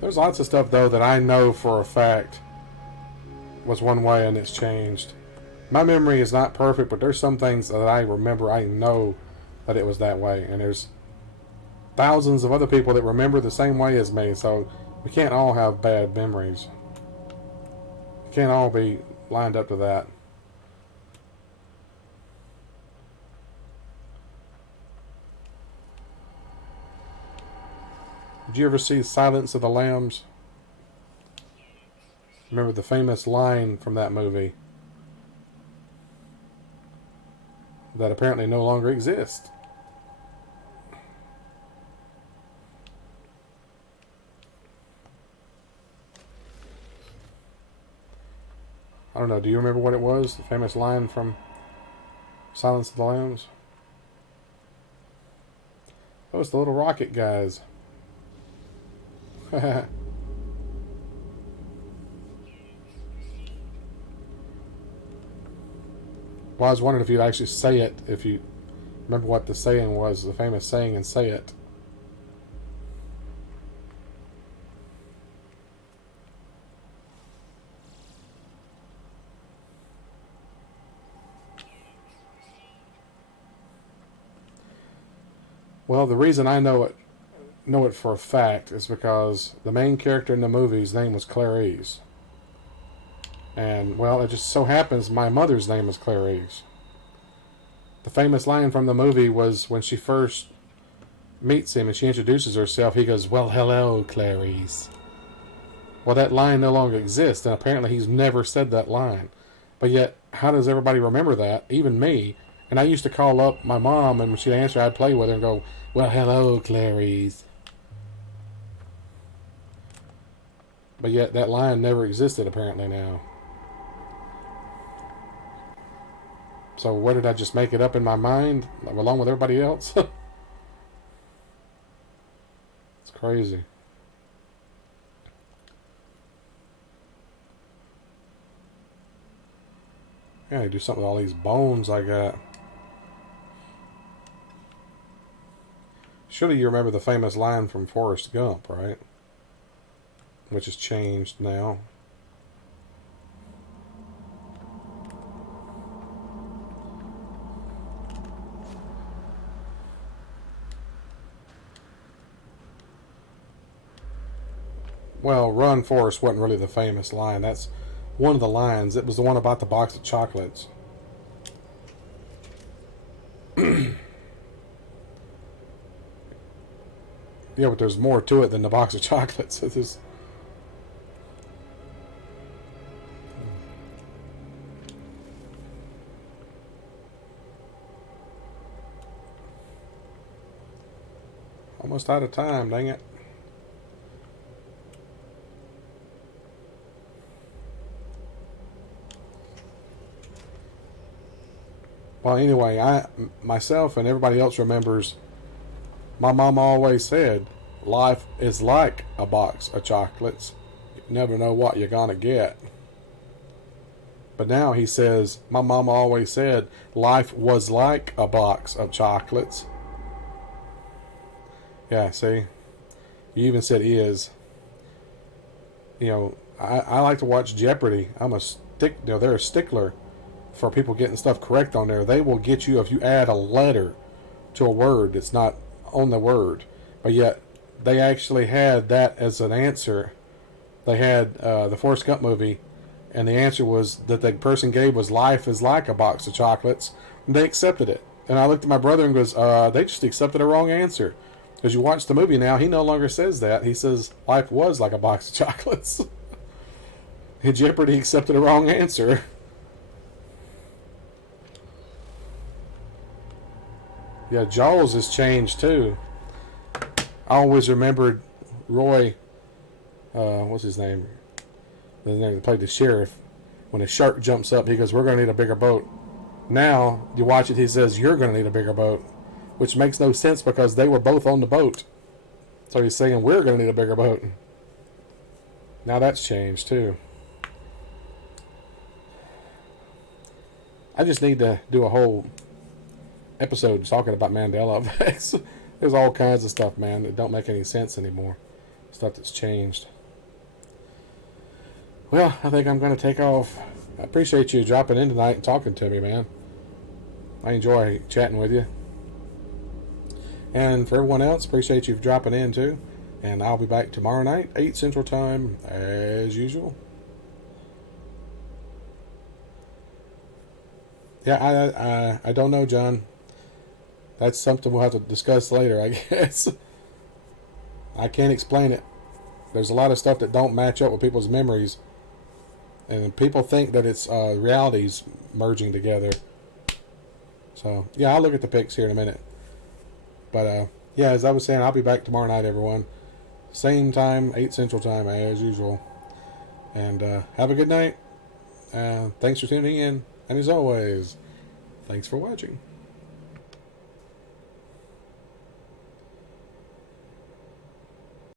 There's lots of stuff, though, that I know for a fact was one way and it's changed. My memory is not perfect, but there's some things that I remember, I know that it was that way. And there's thousands of other people that remember the same way as me, so we can't all have bad memories. We can't all be lined up to that. Did you ever see Silence of the Lambs? Remember the famous line from that movie that apparently no longer exists? I don't know, do you remember what it was? The famous line from Silence of the Lambs? Oh, it's the little rocket guys. Well, I was wondering if you'd actually say it, if you remember what the saying was, the famous saying, and say it. Well, the reason I know it for a fact is because the main character in the movie's name was Clarice. And, well, it just so happens my mother's name is Clarice. The famous line from the movie was when she first meets him and she introduces herself, he goes, "Well, hello, Clarice." Well, that line no longer exists, and apparently he's never said that line. But yet, how does everybody remember that? Even me. And I used to call up my mom, and when she'd answer, I'd play with her and go, "Well, hello, Clarice." But yet, that line never existed, apparently, now. So, what did I just make it up in my mind, along with everybody else? It's crazy. Yeah, I do something with all these bones I got. Surely you remember the famous line from Forrest Gump, right? Which has changed now. Well, "Run, Forrest" wasn't really the famous line. That's one of the lines. It was the one about the box of chocolates. Yeah, but there's more to it than the box of chocolates. There's... Almost out of time, dang it. Well, anyway, myself and everybody else remembers my mom always said, life is like a box of chocolates. You never know what you're going to get. But now he says, my mom always said, life was like a box of chocolates. Yeah, see? You even said is. You know, I like to watch Jeopardy. They're a stickler for people getting stuff correct on there. They will get you if you add a letter to a word that's not on the word. But yet, they actually had that as an answer. They had the Forrest Gump movie, and the answer was that the person gave was life is like a box of chocolates. And they accepted it. And I looked at my brother and goes, they just accepted a wrong answer. Because you watch the movie now, he no longer says that. He says life was like a box of chocolates. In Jeopardy accepted a wrong answer. Yeah, Jaws has changed too. I always remembered Roy, what's his name? The name that played the sheriff. When a shark jumps up, he goes, "We're going to need a bigger boat." Now, you watch it, he says, "You're going to need a bigger boat." Which makes no sense because they were both on the boat. So he's saying, "We're going to need a bigger boat." Now that's changed too. I just need to do a whole episode talking about Mandela effects. There's all kinds of stuff, man, that don't make any sense anymore. Stuff that's changed. Well, I think I'm going to take off. I appreciate you dropping in tonight and talking to me, man. I enjoy chatting with you. And for everyone else, appreciate you dropping in too. And I'll be back tomorrow night, 8 Central Time, as usual. Yeah, I don't know, John. That's something we'll have to discuss later, I guess. I can't explain it. There's a lot of stuff that don't match up with people's memories, and people think that it's realities merging together. So yeah, I'll look at the pics here in a minute. But yeah, as I was saying, I'll be back tomorrow night, everyone. Same time, 8 Central Time, as usual. And have a good night. Thanks for tuning in. And as always, thanks for watching.